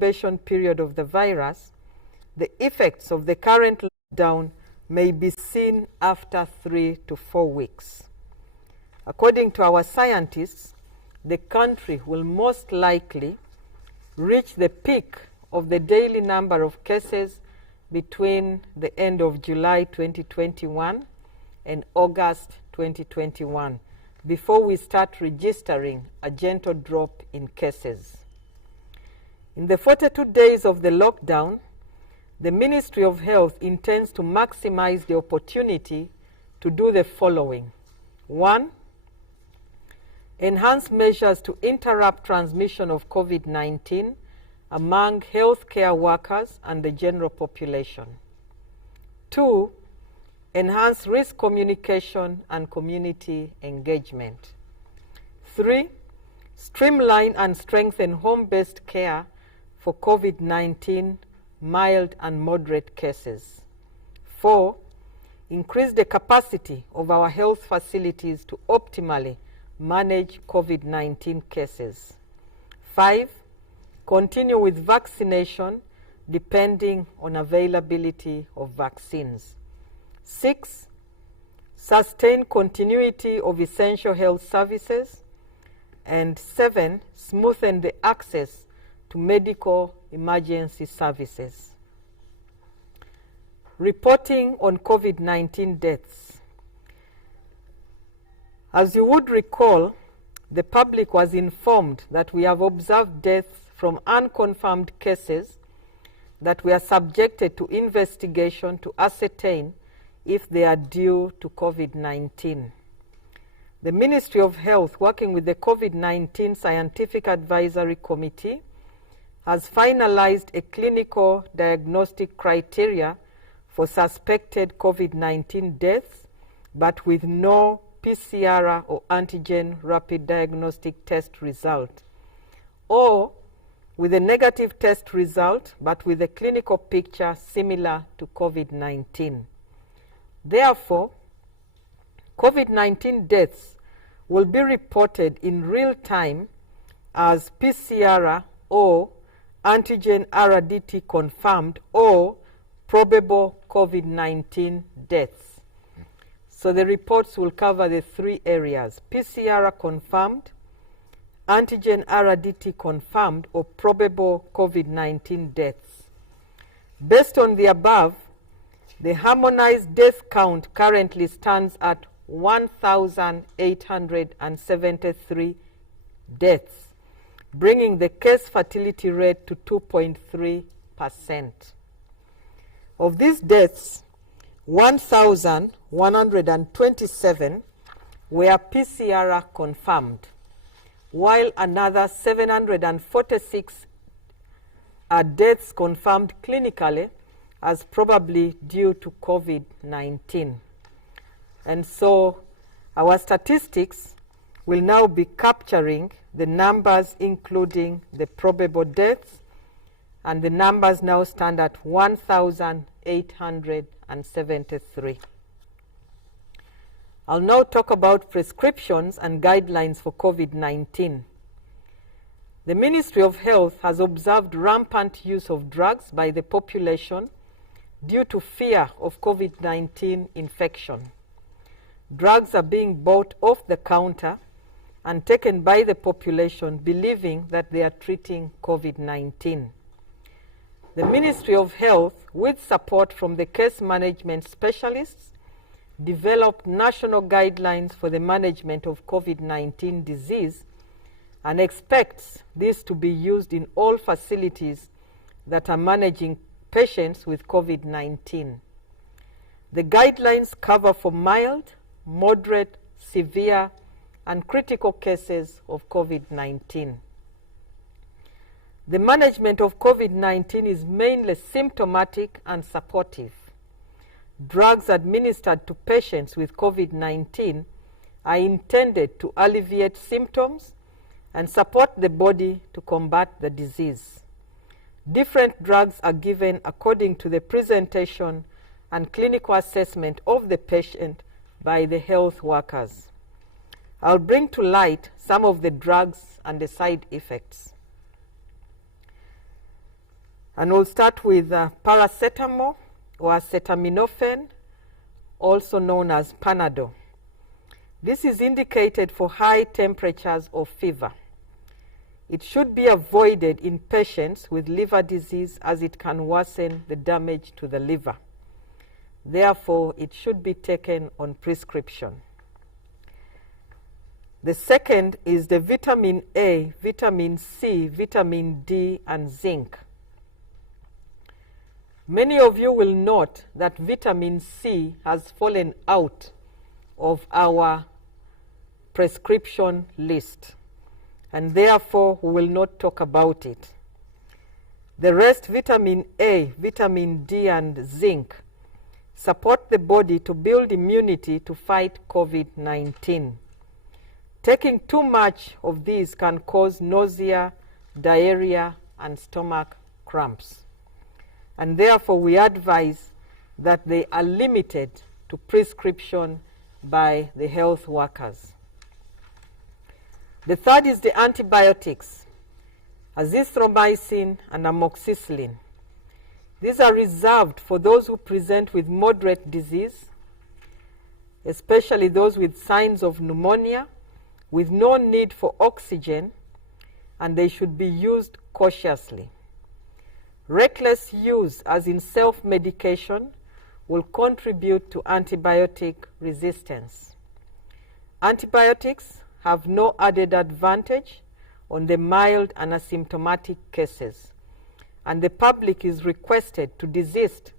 incubation period of the virus, the effects of the current lockdown may be seen after 3 to 4 weeks. According to our scientists, the country will most likely reach the peak of the daily number of cases between the end of July 2021 and August 2021 before we start registering a gentle drop in cases. In the 42 days of the lockdown, the Ministry of Health intends to maximize the opportunity to do the following. 1, enhance measures to interrupt transmission of COVID-19 among healthcare workers and the general population. 2, enhance risk communication and community engagement. 3, streamline and strengthen home-based care for COVID-19 mild and moderate cases. 4, increase the capacity of our health facilities to optimally manage COVID-19 cases. 5, continue with vaccination depending on availability of vaccines. 6, sustain continuity of essential health services. And 7, smoothen the access to medical emergency services. Reporting on COVID-19 deaths. As you would recall, the public was informed that we have observed deaths from unconfirmed cases that were subjected to investigation to ascertain if they are due to COVID-19. The Ministry of Health, working with the COVID-19 Scientific Advisory Committee, has finalized a clinical diagnostic criteria for suspected COVID-19 deaths, but with no PCR or antigen rapid diagnostic test result, or with a negative test result, but with a clinical picture similar to COVID-19. Therefore, COVID-19 deaths will be reported in real time as PCR or antigen RDT confirmed or probable COVID-19 deaths. So the reports will cover the 3 areas: PCR confirmed, antigen RDT confirmed, or probable COVID-19 deaths. Based on the above, the harmonized death count currently stands at 1,873 deaths, bringing the case fatality rate to 2.3%. Of these deaths, 1,127 were PCR confirmed, while another 746 are deaths confirmed clinically as probably due to COVID-19. And so our statistics will now be capturing the numbers including the probable deaths, and the numbers now stand at 1,873. I'll now talk about prescriptions and guidelines for COVID-19. The Ministry of Health has observed rampant use of drugs by the population due to fear of COVID-19 infection. Drugs are being bought off the counter and taken by the population believing that they are treating COVID-19. The Ministry of Health, with support from the case management specialists, developed national guidelines for the management of COVID-19 disease and expects this to be used in all facilities that are managing patients with COVID-19. The guidelines cover for mild, moderate, severe, and critical cases of COVID-19. The management of COVID-19 is mainly symptomatic and supportive. Drugs administered to patients with COVID-19 are intended to alleviate symptoms and support the body to combat the disease. Different drugs are given according to the presentation and clinical assessment of the patient by the health workers. I'll bring to light some of the drugs and the side effects. And we'll start with paracetamol or acetaminophen, also known as Panadol. This is indicated for high temperatures or fever. It should be avoided in patients with liver disease as it can worsen the damage to the liver. Therefore, it should be taken on prescription. The second is the vitamin A, vitamin C, vitamin D, and zinc. Many of you will note that vitamin C has fallen out of our prescription list, and therefore we will not talk about it. The rest, vitamin A, vitamin D, and zinc, support the body to build immunity to fight COVID-19. Taking too much of these can cause nausea, diarrhea, and stomach cramps. And therefore we advise that they are limited to prescription by the health workers. The third is the antibiotics, azithromycin and amoxicillin. These are reserved for those who present with moderate disease, especially those with signs of pneumonia, with no need for oxygen, and they should be used cautiously. Reckless use, as in self-medication, will contribute to antibiotic resistance. Antibiotics have no added advantage on the mild and asymptomatic cases, and the public is requested to desist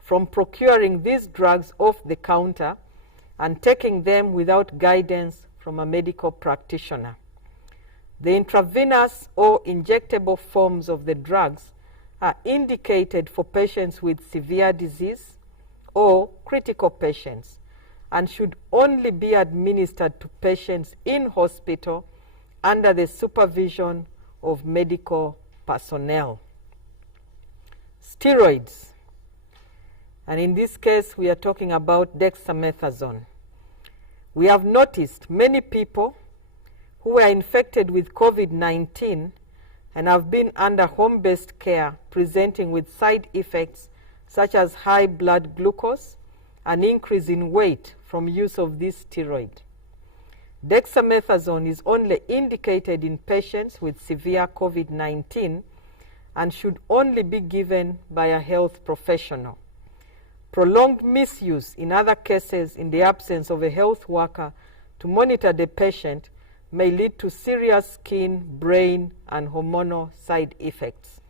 from procuring these drugs off the counter and taking them without guidance from a medical practitioner. The intravenous or injectable forms of the drugs are indicated for patients with severe disease or critical patients and should only be administered to patients in hospital under the supervision of medical personnel. Steroids, and in this case we are talking about dexamethasone. We have noticed many people who were infected with COVID-19 and have been under home-based care presenting with side effects such as high blood glucose and increase in weight from use of this steroid. Dexamethasone is only indicated in patients with severe COVID-19 and should only be given by a health professional. Prolonged misuse in other cases in the absence of a health worker to monitor the patient may lead to serious skin, brain, and hormonal side effects.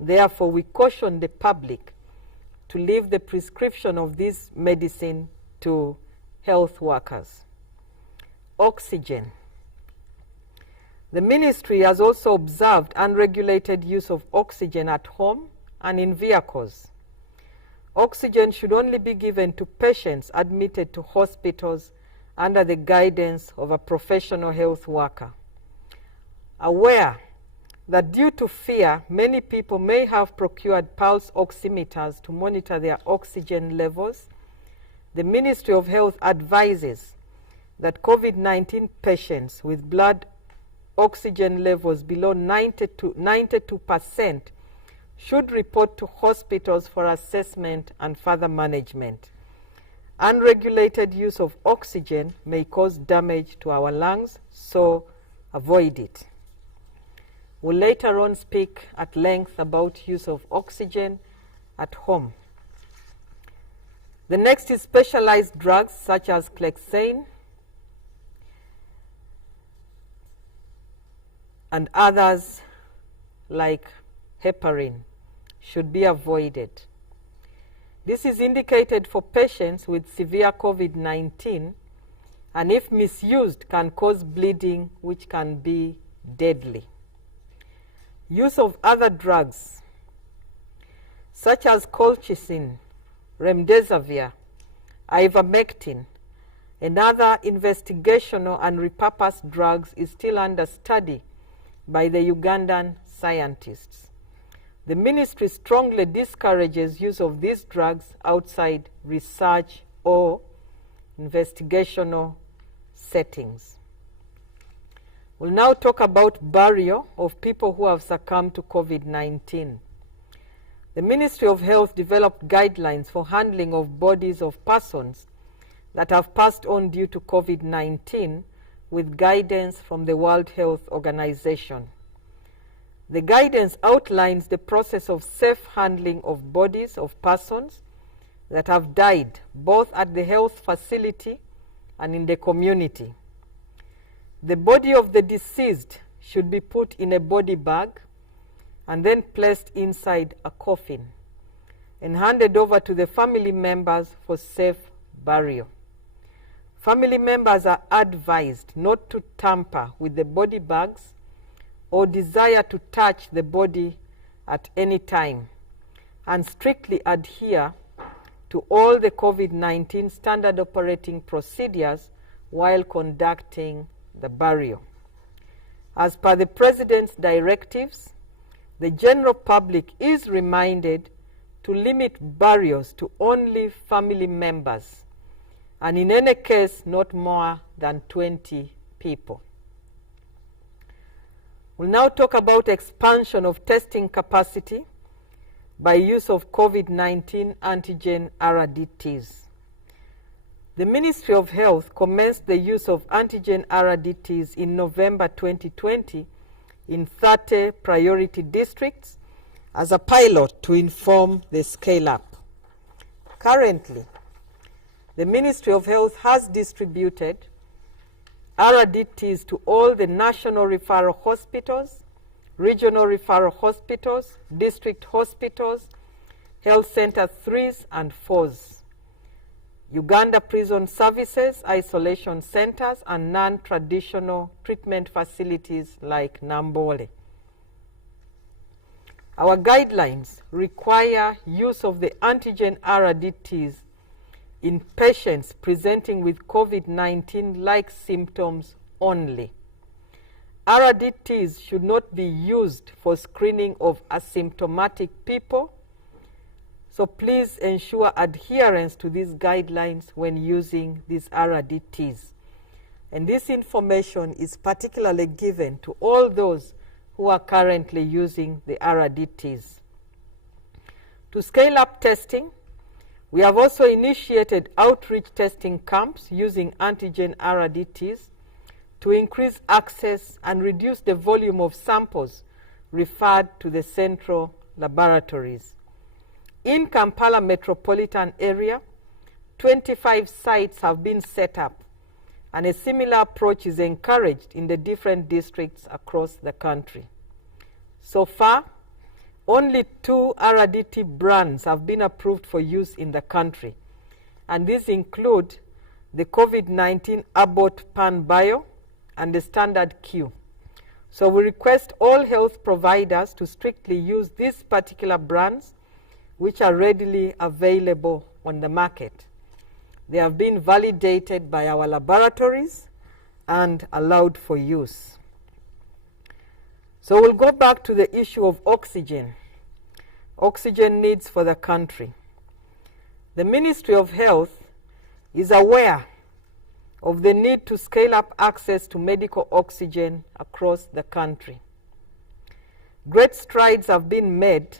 Therefore, we caution the public to leave the prescription of this medicine to health workers. Oxygen. The ministry has also observed unregulated use of oxygen at home and in vehicles. Oxygen should only be given to patients admitted to hospitals under the guidance of a professional health worker. Aware that due to fear, many people may have procured pulse oximeters to monitor their oxygen levels, the Ministry of Health advises that COVID-19 patients with blood oxygen levels below 92% should report to hospitals for assessment and further management. Unregulated use of oxygen may cause damage to our lungs, so avoid it. We'll later on speak at length about use of oxygen at home. The next is specialized drugs such as Clexane and others like heparin should be avoided. This is indicated for patients with severe COVID-19 and if misused can cause bleeding which can be deadly. Use of other drugs such as colchicine, remdesivir, ivermectin, and other investigational and repurposed drugs is still under study by the Ugandan scientists. The ministry strongly discourages use of these drugs outside research or investigational settings. We'll now talk about burial of people who have succumbed to COVID-19. The Ministry of Health developed guidelines for handling of bodies of persons that have passed on due to COVID-19 with guidance from the World Health Organization. The guidance outlines the process of safe handling of bodies of persons that have died both at the health facility and in the community. The body of the deceased should be put in a body bag and then placed inside a coffin and handed over to the family members for safe burial. Family members are advised not to tamper with the body bags or desire to touch the body at any time, and strictly adhere to all the COVID-19 standard operating procedures while conducting the burial. As per the President's directives, the general public is reminded to limit burials to only family members, and in any case, not more than 20 people. We'll now talk about expansion of testing capacity by use of COVID-19 antigen RDTs. The Ministry of Health commenced the use of antigen RDTs in November 2020 in 30 priority districts as a pilot to inform the scale-up. Currently, the Ministry of Health has distributed RDTs to all the national referral hospitals, regional referral hospitals, district hospitals, health center 3s and 4s, Uganda Prison Services, isolation centers, and non-traditional treatment facilities like Nambole. Our guidelines require use of the antigen RDTs in patients presenting with COVID-19-like symptoms only. RDTs should not be used for screening of asymptomatic people, so please ensure adherence to these guidelines when using these RDTs. And this information is particularly given to all those who are currently using the RDTs. To scale up testing, we have also initiated outreach testing camps using antigen RDTs to increase access and reduce the volume of samples referred to the central laboratories. In Kampala metropolitan area, 25 sites have been set up, and a similar approach is encouraged in the different districts across the country. So far, only 2 RDT brands have been approved for use in the country, and these include the COVID-19 Abbott PanBio and the Standard Q. So we request all health providers to strictly use these particular brands, which are readily available on the market. They have been validated by our laboratories and allowed for use. So we'll go back to the issue of oxygen needs for the country. The Ministry of Health is aware of the need to scale up access to medical oxygen across the country. Great strides have been made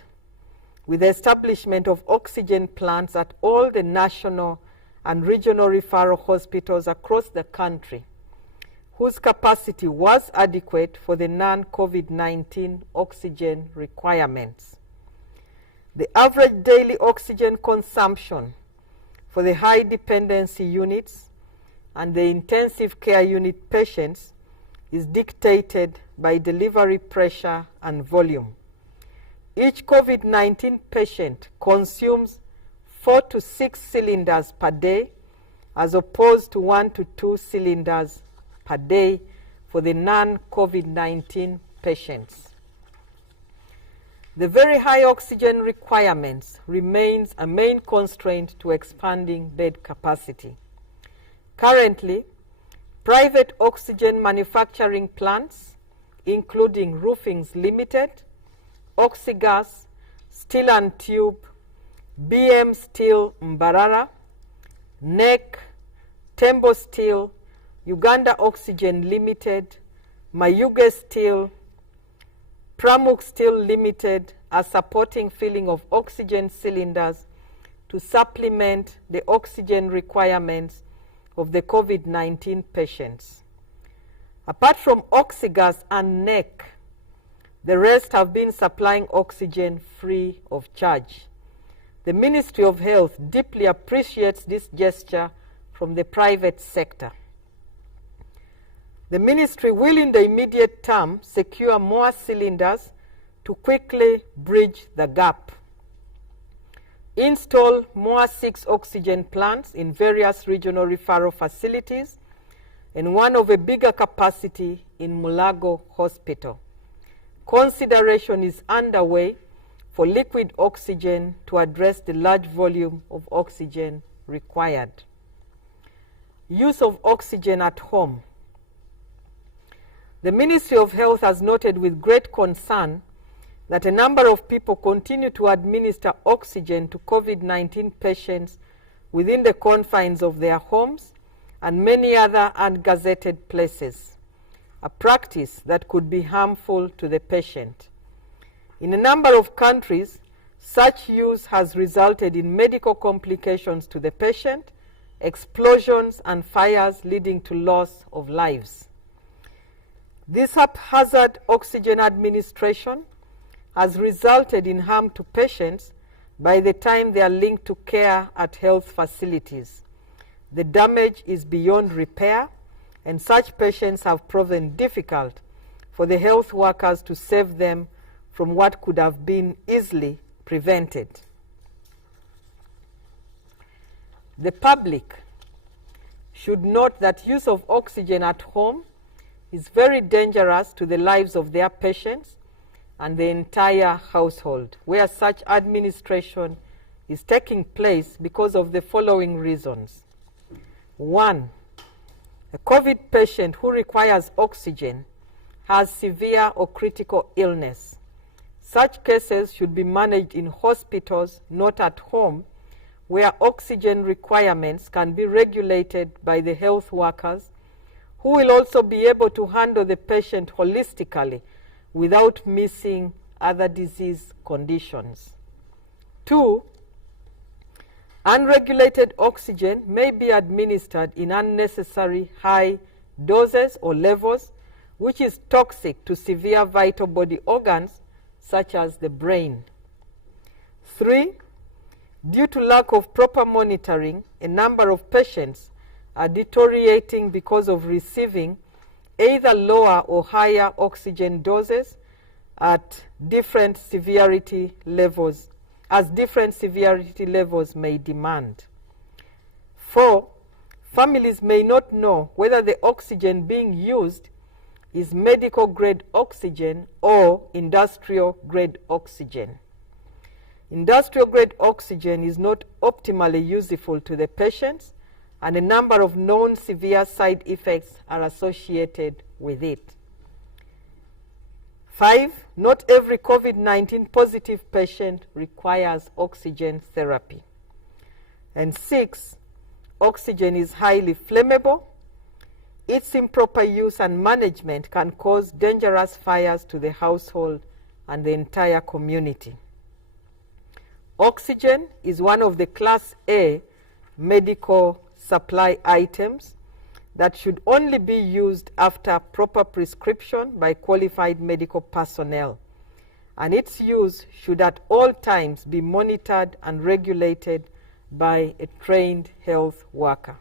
with the establishment of oxygen plants at all the national and regional referral hospitals across the country, whose capacity was adequate for the non-COVID-19 oxygen requirements. The average daily oxygen consumption for the high dependency units and the intensive care unit patients is dictated by delivery pressure and volume. Each COVID-19 patient consumes 4 to 6 cylinders per day, as opposed to 1 to 2 cylinders per day for the non-COVID-19 patients. The very high oxygen requirements remains a main constraint to expanding bed capacity. Currently, private oxygen manufacturing plants, including Roofings Limited, Oxygas, Steel and Tube, BM Steel Mbarara, NEC, Tembo Steel, Uganda Oxygen Limited, Mayuge Steel, Pramuk Steel Limited, are supporting filling of oxygen cylinders to supplement the oxygen requirements of the COVID-19 patients. Apart from Oxygas and NEC, the rest have been supplying oxygen free of charge. The Ministry of Health deeply appreciates this gesture from the private sector. The ministry will in the immediate term secure more cylinders to quickly bridge the gap. Install more 6 oxygen plants in various regional referral facilities and one of a bigger capacity in Mulago Hospital. Consideration is underway for liquid oxygen to address the large volume of oxygen required. Use of oxygen at home. The Ministry of Health has noted with great concern that a number of people continue to administer oxygen to COVID-19 patients within the confines of their homes and many other ungazetted places, a practice that could be harmful to the patient. In a number of countries, such use has resulted in medical complications to the patient, explosions and fires leading to loss of lives. This haphazard oxygen administration has resulted in harm to patients by the time they are linked to care at health facilities. The damage is beyond repair, and such patients have proven difficult for the health workers to save them from what could have been easily prevented. The public should note that use of oxygen at home is very dangerous to the lives of their patients and the entire household, where such administration is taking place because of the following reasons. 1. A COVID patient who requires oxygen has severe or critical illness. Such cases should be managed in hospitals, not at home, where oxygen requirements can be regulated by the health workers, who will also be able to handle the patient holistically without missing other disease conditions. 2. Unregulated oxygen may be administered in unnecessary high doses or levels, which is toxic to severe vital body organs such as the brain. 3. Due to lack of proper monitoring, a number of patients are deteriorating because of receiving either lower or higher oxygen doses at different severity levels, as different severity levels may demand. 4. Families may not know whether the oxygen being used is medical grade oxygen or industrial grade oxygen. Industrial grade oxygen is not optimally useful to the patients, and a number of known severe side effects are associated with it. 5. Not every COVID-19 positive patient requires oxygen therapy. And 6. Oxygen is highly flammable. Its improper use and management can cause dangerous fires to the household and the entire community. Oxygen is one of the Class A medical supply items that should only be used after proper prescription by qualified medical personnel, and its use should at all times be monitored and regulated by a trained health worker.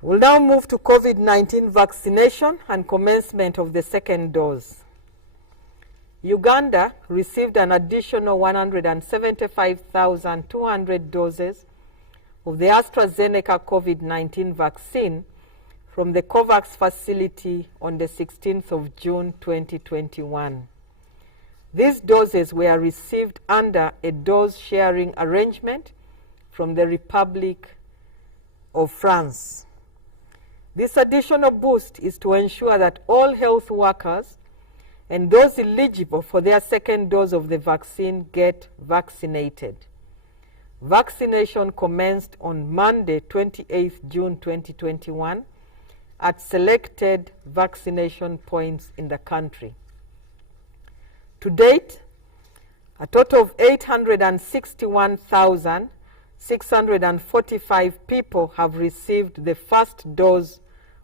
We'll now move to COVID-19 vaccination and commencement of the second dose. Uganda received an additional 175,200 doses of the AstraZeneca COVID-19 vaccine from the COVAX facility on the 16th of June 2021. These doses were received under a dose-sharing arrangement from the Republic of France. This additional boost is to ensure that all health workers and those eligible for their second dose of the vaccine get vaccinated. Vaccination commenced on Monday, 28th June 2021, at selected vaccination points in the country. To date, a total of 861,645 people have received the first dose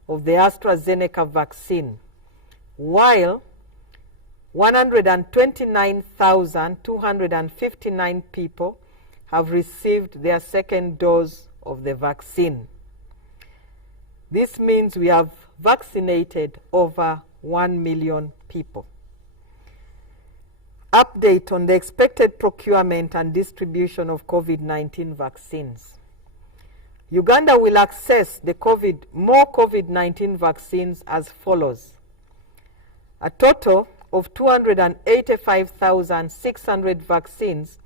of the AstraZeneca vaccine, while 129,259 people have received their second dose of the vaccine. This means we have vaccinated over 1 million people. Update on the expected procurement and distribution of COVID-19 vaccines. Uganda will access more COVID-19 vaccines as follows. A total of 285,600 vaccines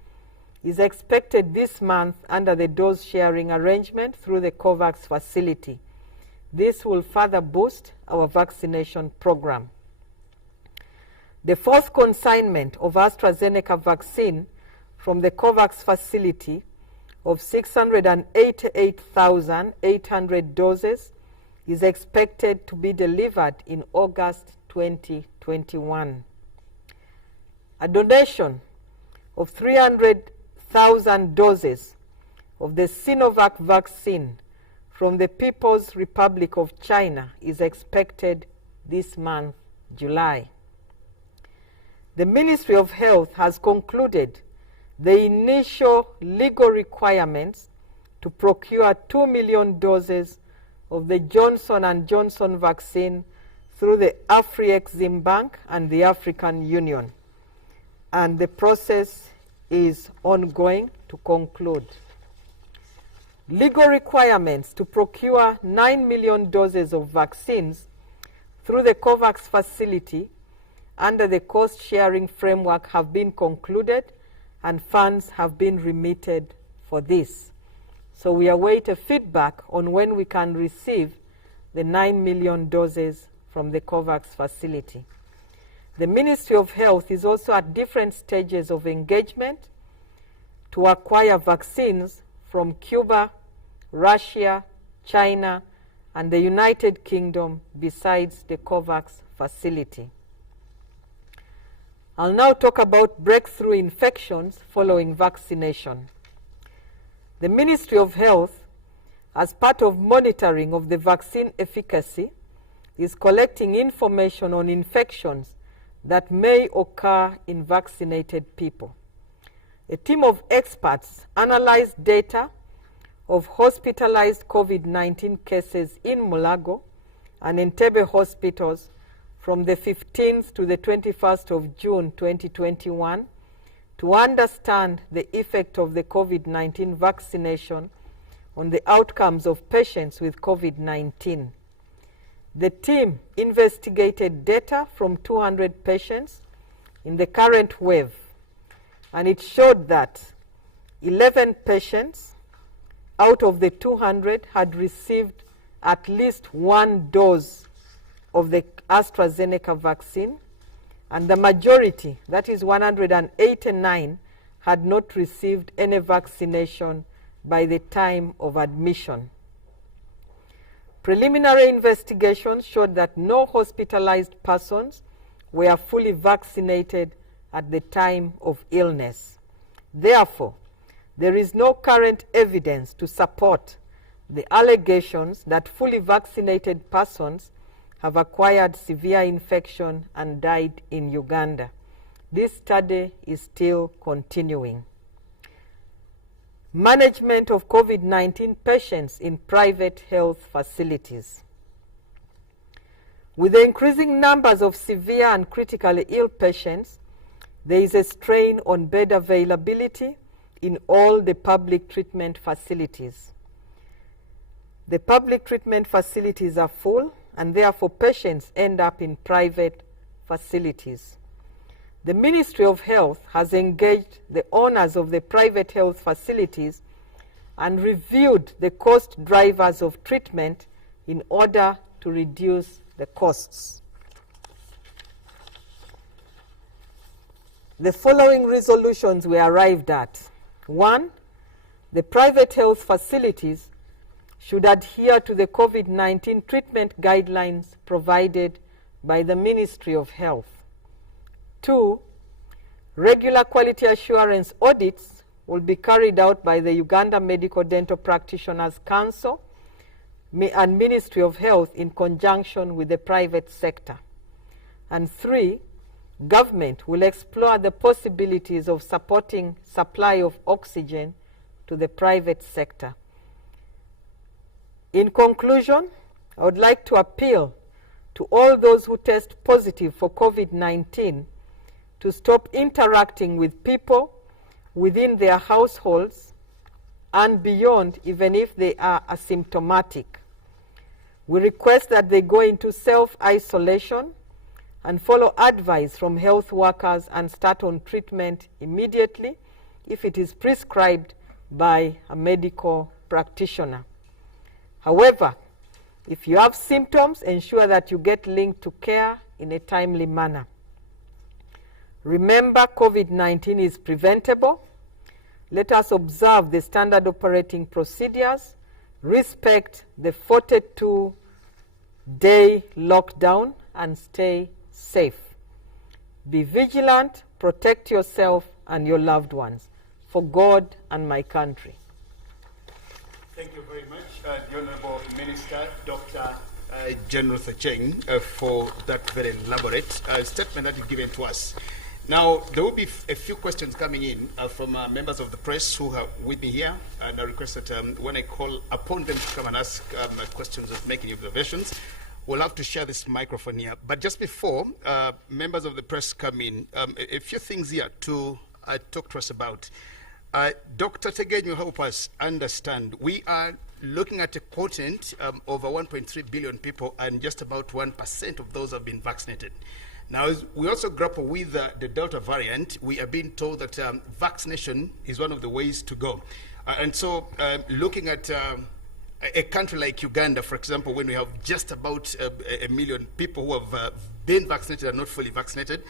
is expected this month under the dose sharing arrangement through the COVAX facility. This will further boost our vaccination program. The fourth consignment of AstraZeneca vaccine from the COVAX facility of 688,800 doses is expected to be delivered in August 2021. A donation of 300,000 doses of the Sinovac vaccine from the People's Republic of China is expected this month, July. The Ministry of Health has concluded the initial legal requirements to procure 2 million doses of the Johnson & Johnson vaccine through the Afrexim Bank and the African Union, and the process is ongoing to conclude. Legal requirements to procure 9 million doses of vaccines through the COVAX facility under the cost-sharing framework have been concluded, and funds have been remitted for this. So we await a feedback on when we can receive the 9 million doses from the COVAX facility. The Ministry of Health is also at different stages of engagement to acquire vaccines from Cuba, Russia, China, and the United Kingdom besides the COVAX facility. I'll now talk about breakthrough infections following vaccination. The Ministry of Health, as part of monitoring of the vaccine efficacy, is collecting information on infections that may occur in vaccinated people. A team of experts analyzed data of hospitalized COVID-19 cases in Mulago and Entebbe hospitals from the 15th to the 21st of June 2021 to understand the effect of the COVID-19 vaccination on the outcomes of patients with COVID-19. The team investigated data from 200 patients in the current wave, and it showed that 11 patients out of the 200 had received at least one dose of the AstraZeneca vaccine, and the majority, that is 189, had not received any vaccination by the time of admission. Preliminary investigations showed that no hospitalized persons were fully vaccinated at the time of illness. Therefore, there is no current evidence to support the allegations that fully vaccinated persons have acquired severe infection and died in Uganda. This study is still continuing. Management of COVID-19 patients in private health facilities. With the increasing numbers of severe and critically ill patients, there is a strain on bed availability in all the public treatment facilities. The public treatment facilities are full, and therefore patients end up in private facilities. The Ministry of Health has engaged the owners of the private health facilities and reviewed the cost drivers of treatment in order to reduce the costs. The following resolutions were arrived at. 1. The private health facilities should adhere to the COVID-19 treatment guidelines provided by the Ministry of Health. 2, regular quality assurance audits will be carried out by the Uganda Medical Dental Practitioners Council and Ministry of Health in conjunction with the private sector. And 3, government will explore the possibilities of supporting supply of oxygen to the private sector. In conclusion, I would like to appeal to all those who test positive for COVID-19 to stop interacting with people within their households and beyond, even if they are asymptomatic. We request that they go into self-isolation and follow advice from health workers and start on treatment immediately if it is prescribed by a medical practitioner. However, if you have symptoms, ensure that you get linked to care in a timely manner. Remember, COVID-19 is preventable. Let us observe the standard operating procedures, respect the 42-day lockdown, and stay safe. Be vigilant, protect yourself and your loved ones. For God and my country. Thank you very much, the Honourable Minister, Dr. Jenrutha Cheng, for that very elaborate statement that you've given to us. Now, there will be a few questions coming in from members of the press who are with me here, and I request that when I call upon them to come and ask questions of making observations, we'll have to share this microphone here. But just before members of the press come in, a few things here to talk to us about. Dr. Tegeny will help us understand. We are looking at a quotient over 1.3 billion people, and just about 1% of those have been vaccinated. Now, as we also grapple with the Delta variant, we are being told that vaccination is one of the ways to go. And so looking at a country like Uganda, for example, when we have just about 1 million people who have been vaccinated and not fully vaccinated,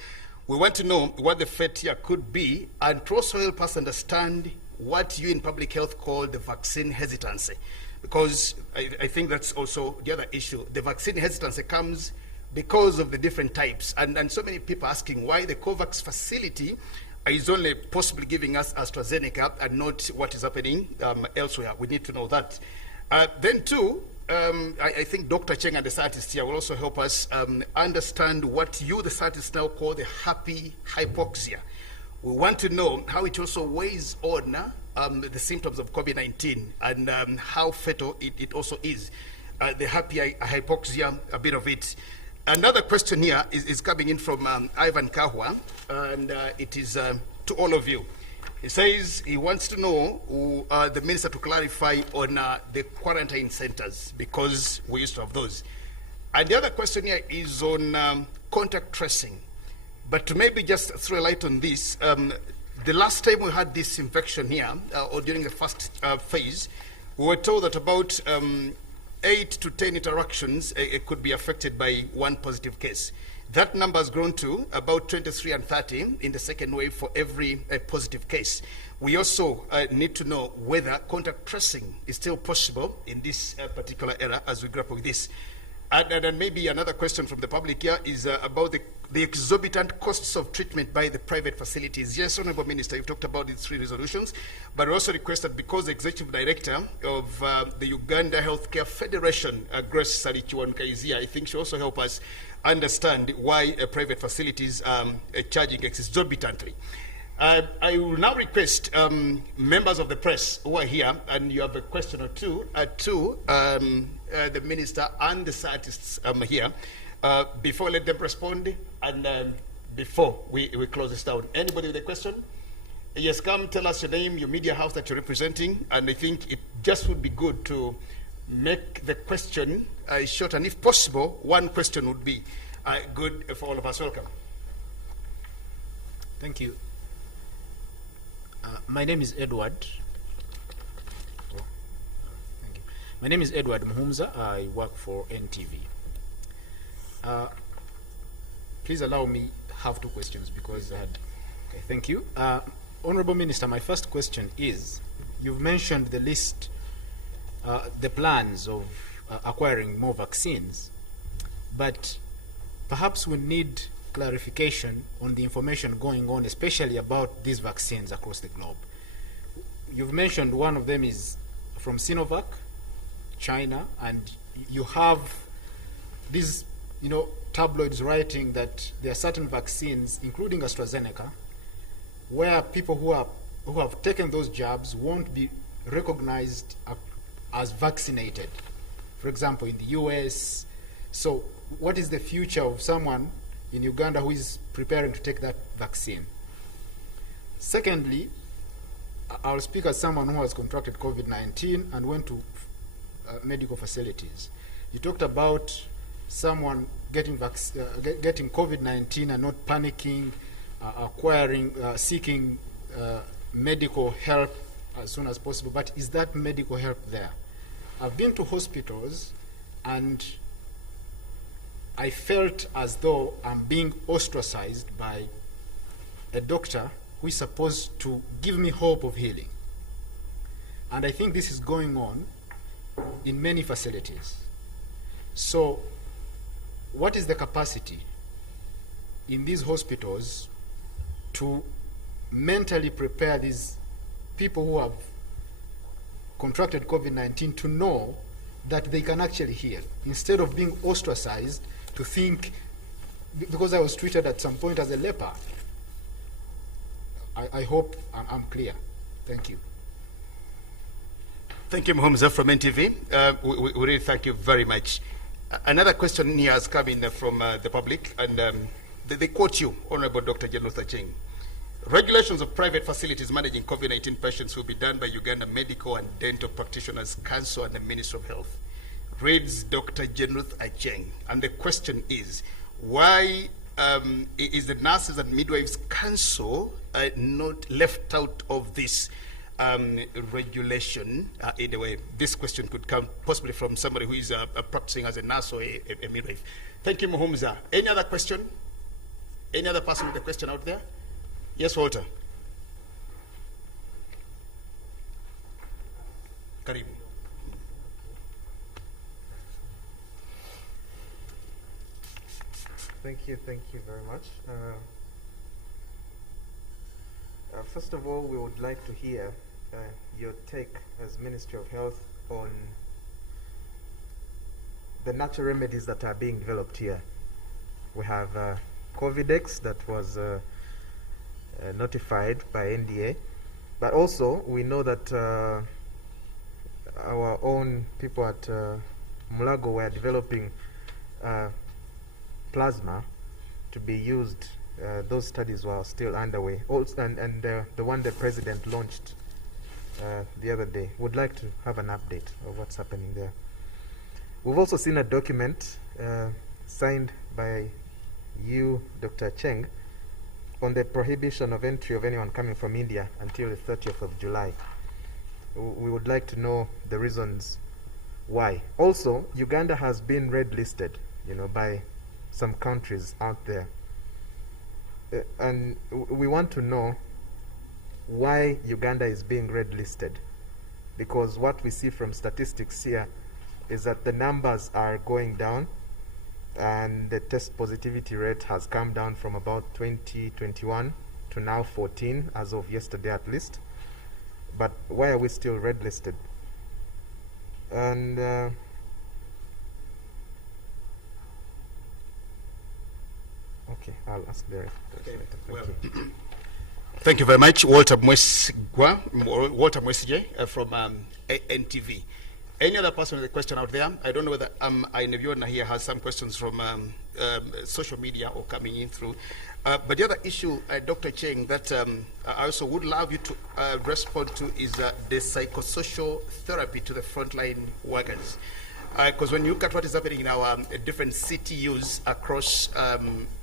we want to know what the fate here could be, and to also help us understand what you in public health call the vaccine hesitancy. Because I think that's also the other issue. The vaccine hesitancy comes because of the different types. And so many people asking why the COVAX facility is only possibly giving us AstraZeneca and not what is happening elsewhere. We need to know that. Then too, I think Dr. Cheng and the scientists here will also help us understand what you, the scientists, now call the happy hypoxia. We want to know how it also weighs on the symptoms of COVID-19 and how fatal it also is. The happy hypoxia, a bit of it. Another question here is coming in from Ivan Kahwa, and it is to all of you. He says he wants to know the minister to clarify on the quarantine centers, because we used to have those. And the other question here is on contact tracing. But to maybe just throw a light on this, the last time we had this infection here, or during the first phase, we were told that about 8 to 10 interactions could be affected by one positive case. That number has grown to about 23 and 30 in the second wave for every positive case. We also need to know whether contact tracing is still possible in this particular era as we grapple with this. And then maybe another question from the public here is about the exorbitant costs of treatment by the private facilities. Yes, Honourable Minister, you've talked about these 3 resolutions, but we also request that because the Executive Director of the Uganda Healthcare Federation, Grace Salichiwanuka, is here, I think she'll also help us understand why private facilities are charging exorbitantly. I will now request members of the press who are here, and you have a question or two, to the Minister and the scientists here, before let them respond, and before we close this down. Anybody with a question? Yes, come tell us your name, your media house that you're representing, and I think it just would be good to make the question short, and if possible, one question would be good for all of us. Welcome. Thank you. My name is Edward. Oh, thank you. My name is Edward Muhumza. I work for NTV. Please allow me have 2 questions because I had. Okay, thank you. Honourable Minister, my first question is: you've mentioned the list the plans of acquiring more vaccines, but perhaps we need clarification on the information going on, especially about these vaccines across the globe. You've mentioned one of them is from Sinovac, China, and you have these, tabloids writing that there are certain vaccines, including AstraZeneca, where people who have taken those jabs won't be recognized as vaccinated. For example, in the US. So what is the future of someone in Uganda who is preparing to take that vaccine? Secondly, I'll speak as someone who has contracted COVID-19 and went to medical facilities. You talked about someone getting COVID-19 and not panicking, seeking medical help as soon as possible. But is that medical help there? I've been to hospitals and I felt as though I'm being ostracized by a doctor who is supposed to give me hope of healing. And I think this is going on in many facilities. So what is the capacity in these hospitals to mentally prepare these people who have contracted COVID-19 to know that they can actually heal, instead of being ostracized to think, because I was treated at some point as a leper? I hope I'm clear. Thank you. Thank you, Muhumza from NTV. We really thank you very much. Another question here has come in from the public, and they quote you, Honorable Dr. General Acheng. Regulations of private facilities managing COVID-19 patients will be done by Uganda Medical and Dental Practitioners Council and the Ministry of Health. Reads Dr. General Acheng. And the question is, why is the Nurses and Midwives Council not left out of this regulation? In a way, this question could come possibly from somebody who is practicing as a nurse or a midwife. Thank you, Muhumza. Any other question? Any other person with a question out there? Yes, Walter. Karibu. Thank you very much. First of all, we would like to hear your take as Ministry of Health on the natural remedies that are being developed here. We have Covidex that was notified by NDA, but also we know that our own people at Mulago were developing plasma to be used. Those studies were still underway. Also, and the one the President launched the other day. Would like to have an update of what's happening there. We've also seen a document signed by you, Dr. Cheng, on the prohibition of entry of anyone coming from India until the 30th of July. We would like to know the reasons why. Also, Uganda has been red listed, by some countries out there. And we want to know why Uganda is being red listed, because what we see from statistics here is that the numbers are going down and the test positivity rate has come down from about 21 to now 14 as of yesterday at least. But why are we still red listed? And okay, I'll ask the rest later. Thank you. Thank you very much, Walter Mwesige from NTV. Any other person with a question out there? I don't know whether Aineviona here has some questions from social media or coming in through. But the other issue, Dr. Cheng, that I also would love you to respond to is the psychosocial therapy to the frontline workers. Because when you look at what is happening in our different CTUs across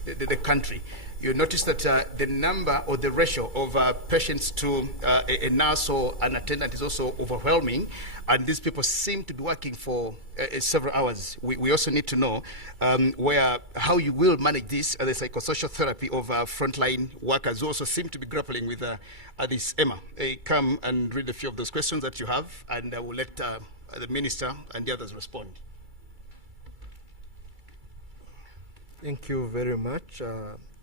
the country, you notice that the number or the ratio of patients to a nurse or an attendant is also overwhelming, and these people seem to be working for several hours. We also need to know how you will manage this, the psychosocial therapy of frontline workers who also seem to be grappling with this. Emma, come and read a few of those questions that you have, and I will let the Minister and the others respond. Thank you very much.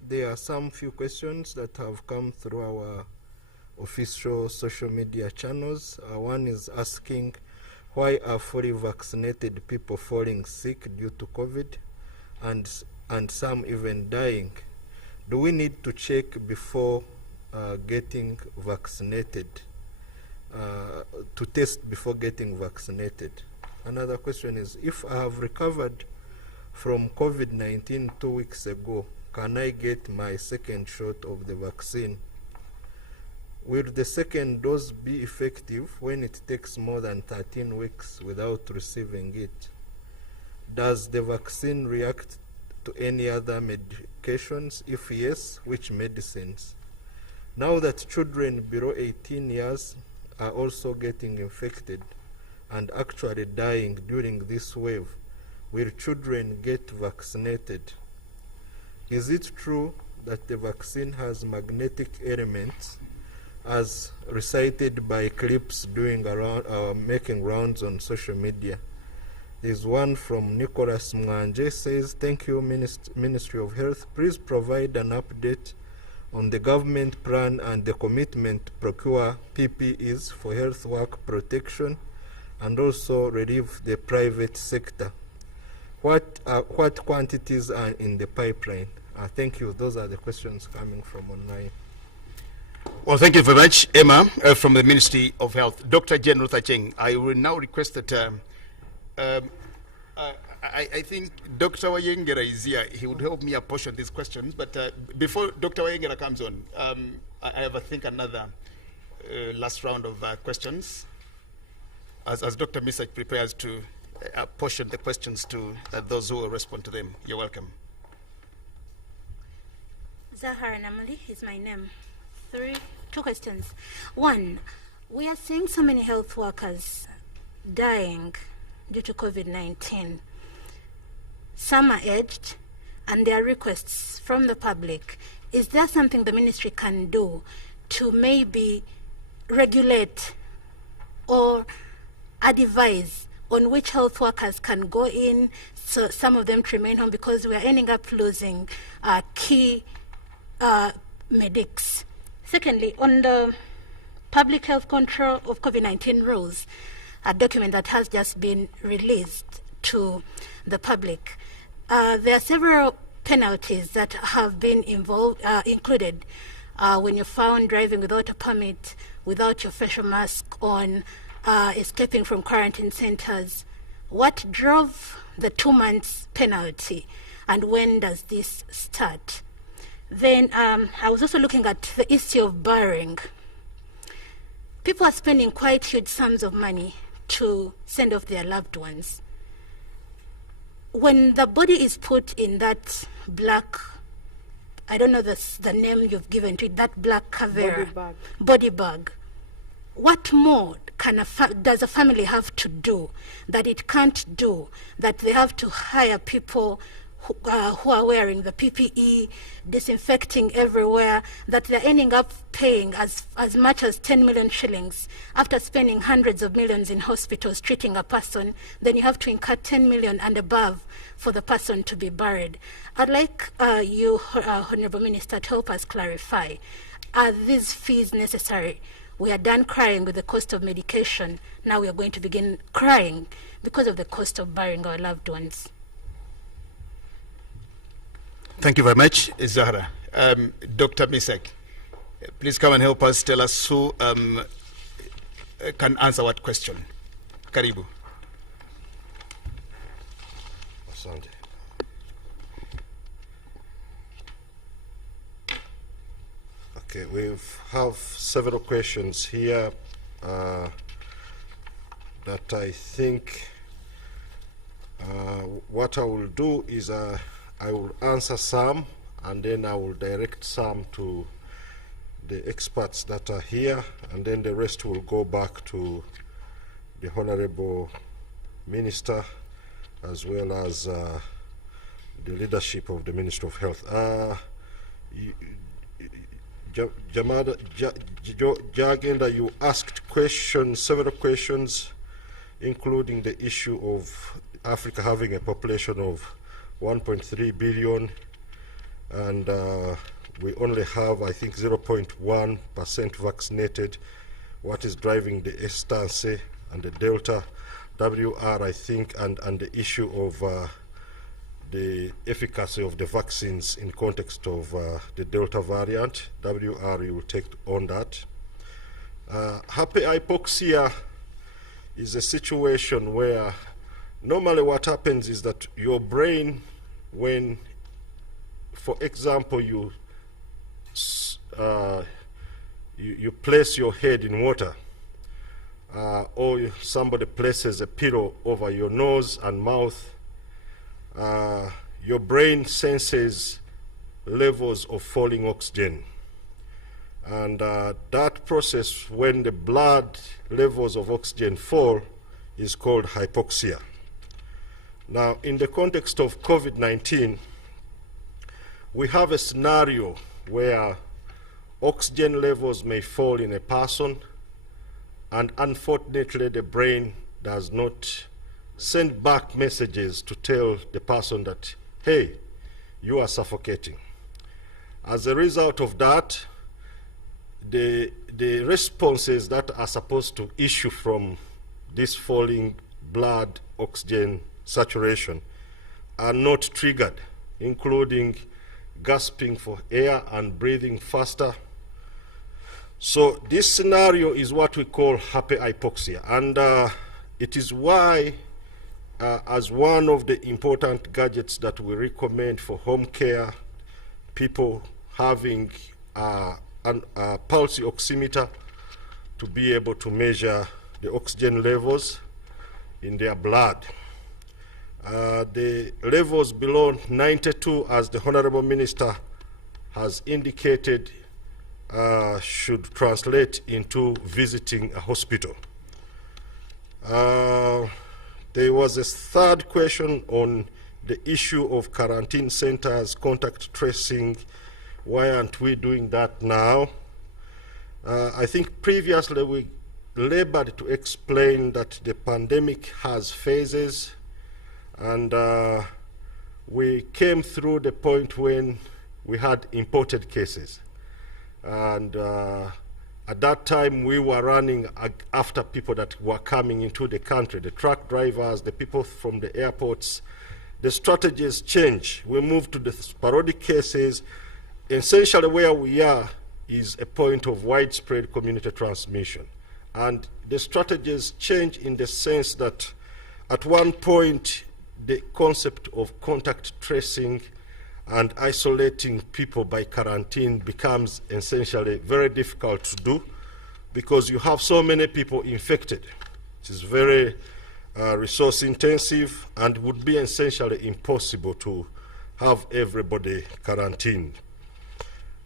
There are some few questions that have come through our official social media channels. One is asking, why are fully vaccinated people falling sick due to COVID and some even dying? Do we need to check before getting vaccinated, to test before getting vaccinated? Another question is, if I have recovered from COVID-19 2 weeks ago, can I get my second shot of the vaccine? Will the second dose be effective when it takes more than 13 weeks without receiving it? Does the vaccine react to any other medications? If yes, which medicines? Now that children below 18 years are also getting infected and actually dying during this wave, will children get vaccinated? Is it true that the vaccine has magnetic elements as recited by clips making rounds on social media? There's one from Nicholas Mwanje, says, thank you, Ministry of Health. Please provide an update on the government plan and the commitment to procure PPEs for health work protection and also relieve the private sector. What quantities are in the pipeline? Thank you. Those are the questions coming from online. Well, thank you very much, Emma, from the Ministry of Health. Dr. Jane Ruth Acheng, I will now request that I think Dr. Wayengera is here. He would help me apportion these questions. But before Dr. Wayengera comes on, I have, I think, another last round of questions as Dr. Misak prepares to apportion the questions to those who will respond to them. You're welcome. Zahara Namali is my name. Two questions. One, we are seeing so many health workers dying due to COVID-19. Some are aged, and there are requests from the public. Is there something the ministry can do to maybe regulate or advise on which health workers can go in, so some of them to remain home, because we are ending up losing key medics? Secondly, on the public health control of COVID-19 rules, a document that has just been released to the public, there are several penalties that have been included when you're found driving without a permit, without your facial mask on, escaping from quarantine centers. What drove the 2 months penalty, and when does this start? Then I was also looking at the issue of barring. People are spending quite huge sums of money to send off their loved ones. When the body is put in that black, I don't know the name you've given to it, that black kavera, body bag, what more does a family have to do that it can't do, that they have to hire people who are wearing the PPE, disinfecting everywhere, that they're ending up paying as much as 10 million shillings after spending hundreds of millions in hospitals treating a person? Then you have to incur 10 million and above for the person to be buried. I'd like you, Honorable Minister, to help us clarify, are these fees necessary? We are done crying with the cost of medication. Now we are going to begin crying because of the cost of burying our loved ones. Thank you very much, Zahra. Dr. Misak, please come and help us. Tell us who can answer what question. Karibu. Asante. Okay, we have several questions here that I think what I will do is I will answer some and then I will direct some to the experts that are here, and then the rest will go back to the Honorable Minister as well as the leadership of the Ministry of Health. Jagenda, you asked several questions, including the issue of Africa having a population of 1.3 billion, and we only have, I think, 0.1% vaccinated. What is driving the Estance and the Delta WR, I think, and the issue of the efficacy of the vaccines in context of the Delta variant. WR, you will take on that. Happy hypoxia is a situation where normally what happens is that your brain, when, for example, you place your head in water, or somebody places a pillow over your nose and mouth, your brain senses levels of falling oxygen. And that process, when the blood levels of oxygen fall, is called hypoxia. Now, in the context of COVID-19, we have a scenario where oxygen levels may fall in a person, and unfortunately the brain does not send back messages to tell the person that, hey, you are suffocating. As a result of that, the responses that are supposed to issue from this falling blood oxygen saturation are not triggered, including gasping for air and breathing faster. So this scenario is what we call happy hypoxia, and it is why as one of the important gadgets that we recommend for home care, people having a pulse oximeter to be able to measure the oxygen levels in their blood. The levels below 92, as the Honorable Minister has indicated, should translate into visiting a hospital. There was a third question on the issue of quarantine centers, contact tracing. Why aren't we doing that now? I think previously we labored to explain that the pandemic has phases, and we came through the point when we had imported cases. And at that time, we were running after people that were coming into the country, the truck drivers, the people from the airports. The strategies change. We moved to the sporadic cases. Essentially, where we are is a point of widespread community transmission. And the strategies change in the sense that at one point, the concept of contact tracing and isolating people by quarantine becomes essentially very difficult to do because you have so many people infected. It is very resource intensive and would be essentially impossible to have everybody quarantined.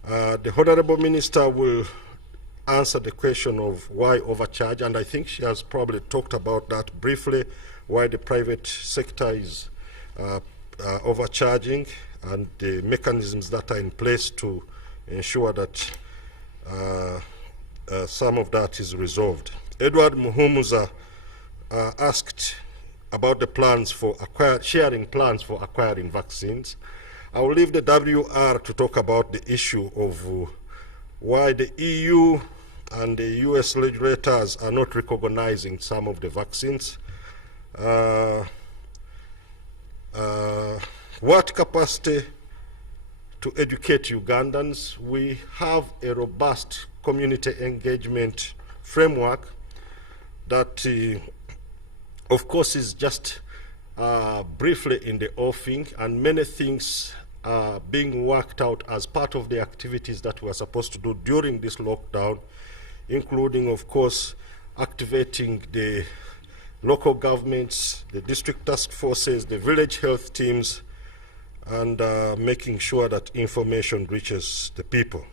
The Honorable Minister will answer the question of why overcharge, and I think she has probably talked about that briefly, why the private sector is overcharging and the mechanisms that are in place to ensure that some of that is resolved. Edward Muhumuza asked about the plans for sharing plans for acquiring vaccines. I will leave the WR to talk about the issue of why the EU and the US legislators are not recognizing some of the vaccines. What capacity to educate Ugandans? We have a robust community engagement framework that, of course, is just briefly in the offing, and many things are being worked out as part of the activities that we are supposed to do during this lockdown, including, of course, activating the local governments, the district task forces, the village health teams, and making sure that information reaches the people.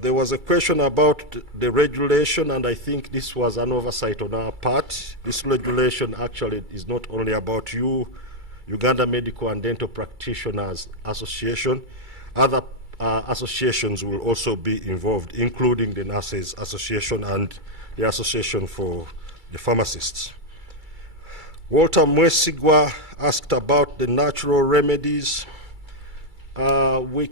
There was a question about the regulation, and I think this was an oversight on our part. This regulation actually is not only about Uganda Medical and Dental Practitioners Association. Other associations will also be involved, including the Nurses Association and the Association for the Pharmacists. Walter Mwesigwa asked about the natural remedies. We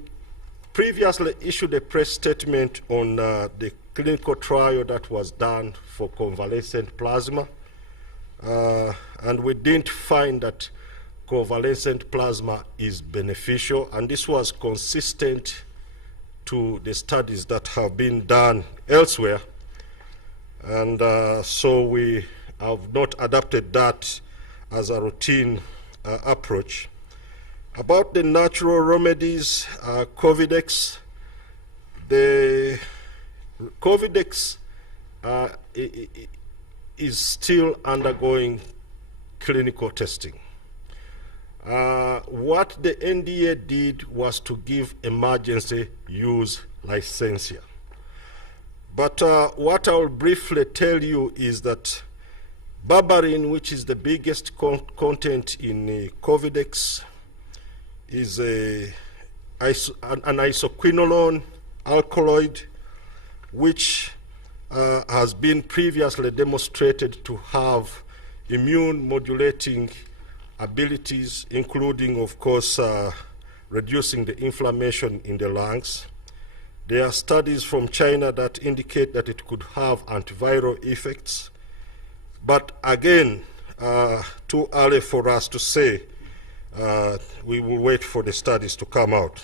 previously issued a press statement on the clinical trial that was done for convalescent plasma, and we didn't find that convalescent plasma is beneficial, and this was consistent to the studies that have been done elsewhere, and so we have not adopted that as a routine approach. About the natural remedies, Covidex, the Covidex is still undergoing clinical testing. What the NDA did was to give emergency use licensure. But what I will briefly tell you is that berberine, which is the biggest content in Covidex, is an isoquinolone alkaloid, which has been previously demonstrated to have immune modulating abilities, including, of course, reducing the inflammation in the lungs. There are studies from China that indicate that it could have antiviral effects. But again, too early for us to say. We will wait for the studies to come out.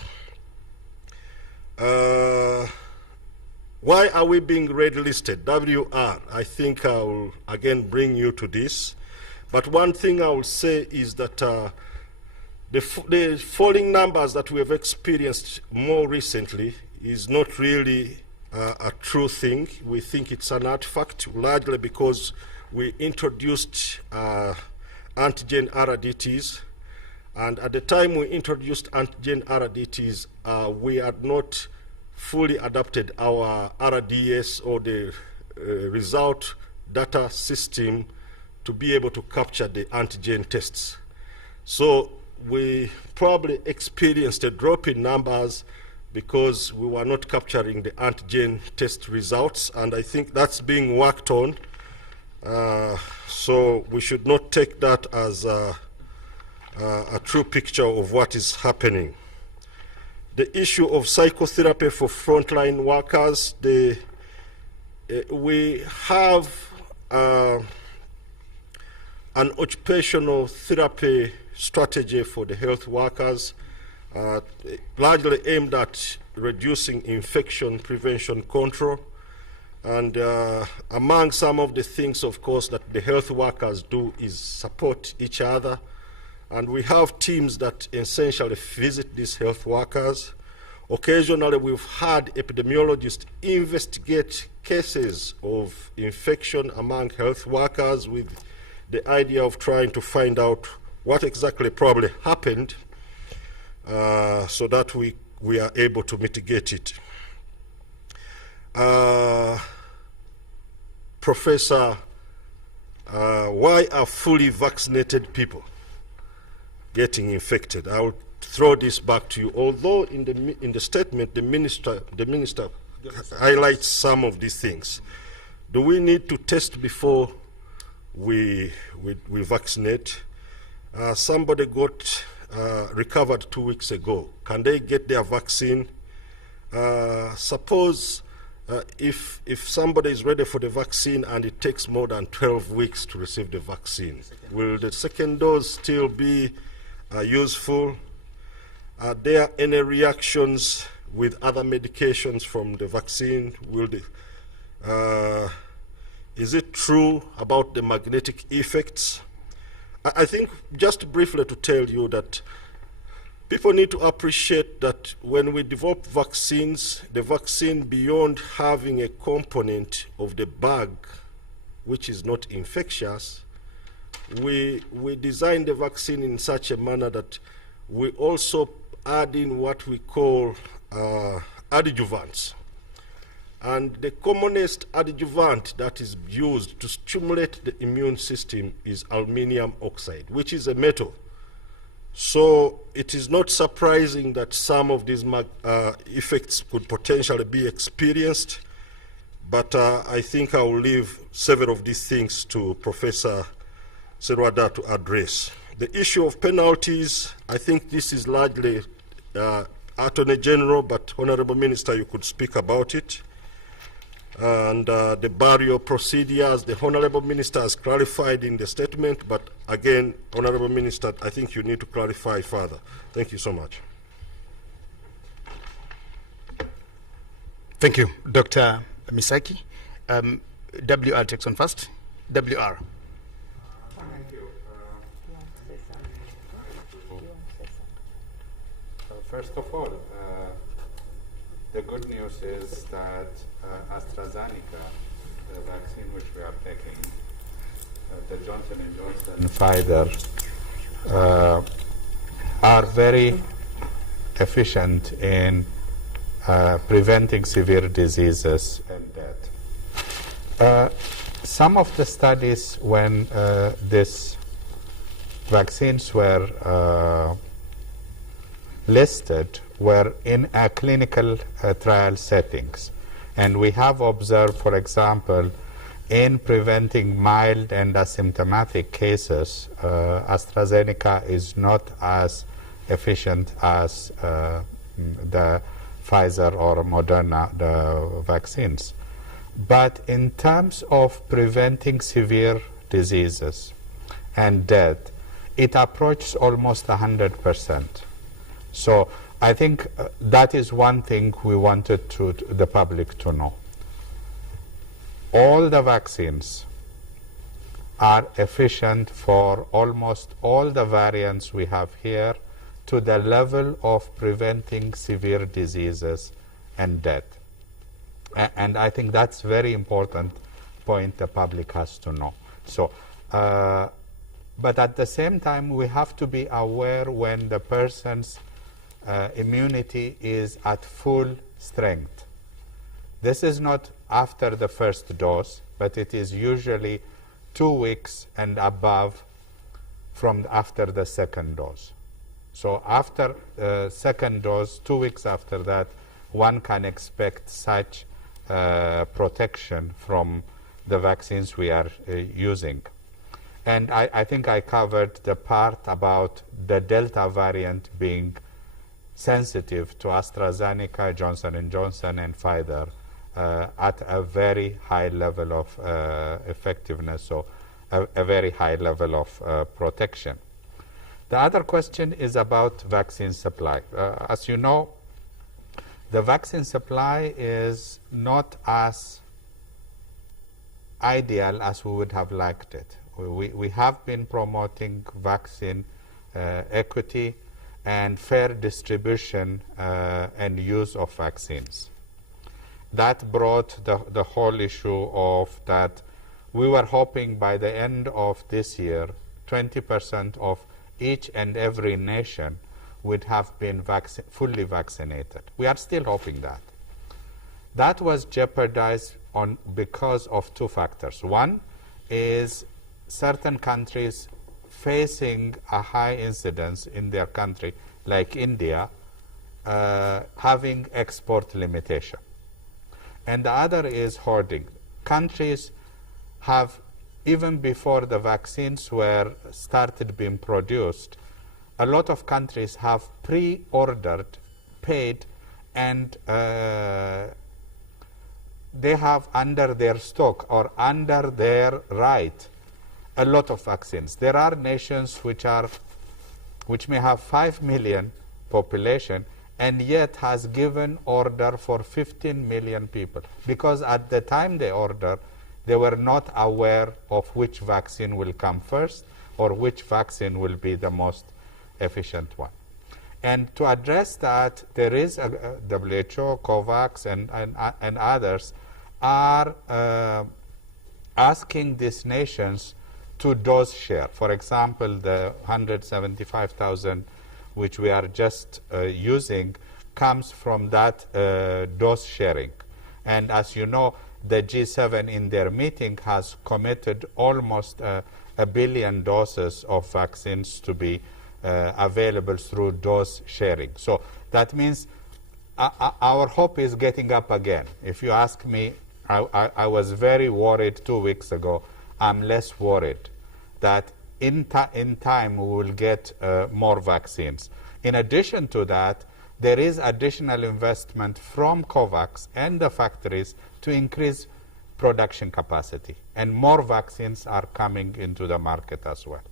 Why are we being red listed? WR, I think I will again bring you to this. But one thing I will say is that the falling numbers that we have experienced more recently is not really a true thing. We think it's an artifact, largely because we introduced antigen RDTs. And at the time we introduced antigen RDTs, we had not fully adapted our RDS, or the result data system, to be able to capture the antigen tests. So we probably experienced a drop in numbers because we were not capturing the antigen test results, and I think that's being worked on. So we should not take that as a true picture of what is happening. The issue of psychotherapy for frontline workers, we have an occupational therapy strategy for the health workers, largely aimed at reducing infection prevention control. And among some of the things, of course, that the health workers do is support each other. And we have teams that essentially visit these health workers. Occasionally, we've had epidemiologists investigate cases of infection among health workers with the idea of trying to find out what exactly probably happened so that we are able to mitigate it. Professor, why are fully vaccinated people getting infected? I will throw this back to you. Although in the statement the minister highlights some of these things, do we need to test before we vaccinate? Somebody got recovered 2 weeks ago. Can they get their vaccine? Suppose if somebody is ready for the vaccine and it takes more than 12 weeks to receive the vaccine, will the second dose still be useful? Are there any reactions with other medications from the vaccine? Is it true about the magnetic effects? I think just briefly to tell you that people need to appreciate that when we develop vaccines, the vaccine, beyond having a component of the bug which is not infectious, we designed the vaccine in such a manner that we also add in what we call adjuvants. And the commonest adjuvant that is used to stimulate the immune system is aluminium oxide, which is a metal. So it is not surprising that some of these effects could potentially be experienced, but I think I will leave several of these things to Professor Serwada to address. The issue of penalties, I think this is largely Attorney General, but Honorable Minister, you could speak about it. And the burial procedures, the Honorable Minister has clarified in the statement, but again, Honorable Minister, I think you need to clarify further. Thank you so much. Thank you, Dr. Misaki. WR takes on first. WR. Thank you. First of all, the good news is that AstraZeneca, the vaccine which we are taking, the Johnson & Johnson and Pfizer, are very efficient in preventing severe diseases and death. Some of the studies when these vaccines were listed were in a clinical trial settings. And we have observed, for example, in preventing mild and asymptomatic cases, AstraZeneca is not as efficient as the Pfizer or Moderna, the vaccines. But in terms of preventing severe diseases and death, it approaches almost 100%. So I think that is one thing we wanted the public to know. All the vaccines are efficient for almost all the variants we have here to the level of preventing severe diseases and death. And I think that's a very important point the public has to know. So, but at the same time, we have to be aware when the person's immunity is at full strength. This is not after the first dose, but it is usually 2 weeks and above from after the second dose. So after second dose, 2 weeks after that, one can expect such protection from the vaccines we are using. And I think I covered the part about the Delta variant being sensitive to AstraZeneca, Johnson & Johnson, and Pfizer at a very high level of effectiveness, so a very high level of protection. The other question is about vaccine supply. As you know, the vaccine supply is not as ideal as we would have liked it. We have been promoting vaccine equity and fair distribution and use of vaccines. That brought the whole issue of that we were hoping by the end of this year, 20% of each and every nation would have been fully vaccinated. We are still hoping that. That was jeopardized because of two factors. One is certain countries facing a high incidence in their country, like India, having export limitation. And the other is hoarding. Countries have, even before the vaccines were started being produced, a lot of countries have pre-ordered, paid, and they have under their stock or under their right a lot of vaccines. There are nations which may have 5 million population and yet has given order for 15 million people, because at the time they order, they were not aware of which vaccine will come first or which vaccine will be the most efficient one. And to address that, there is a WHO, COVAX, and others are asking these nations to dose share. For example, the 175,000 which we are just using comes from that dose sharing. And as you know, the G7 in their meeting has committed almost 1 billion doses of vaccines to be available through dose sharing. So that means our hope is getting up again. If you ask me, I was very worried 2 weeks ago. I'm less worried that in time we will get more vaccines. In addition to that, there is additional investment from COVAX and the factories to increase production capacity, and more vaccines are coming into the market as well.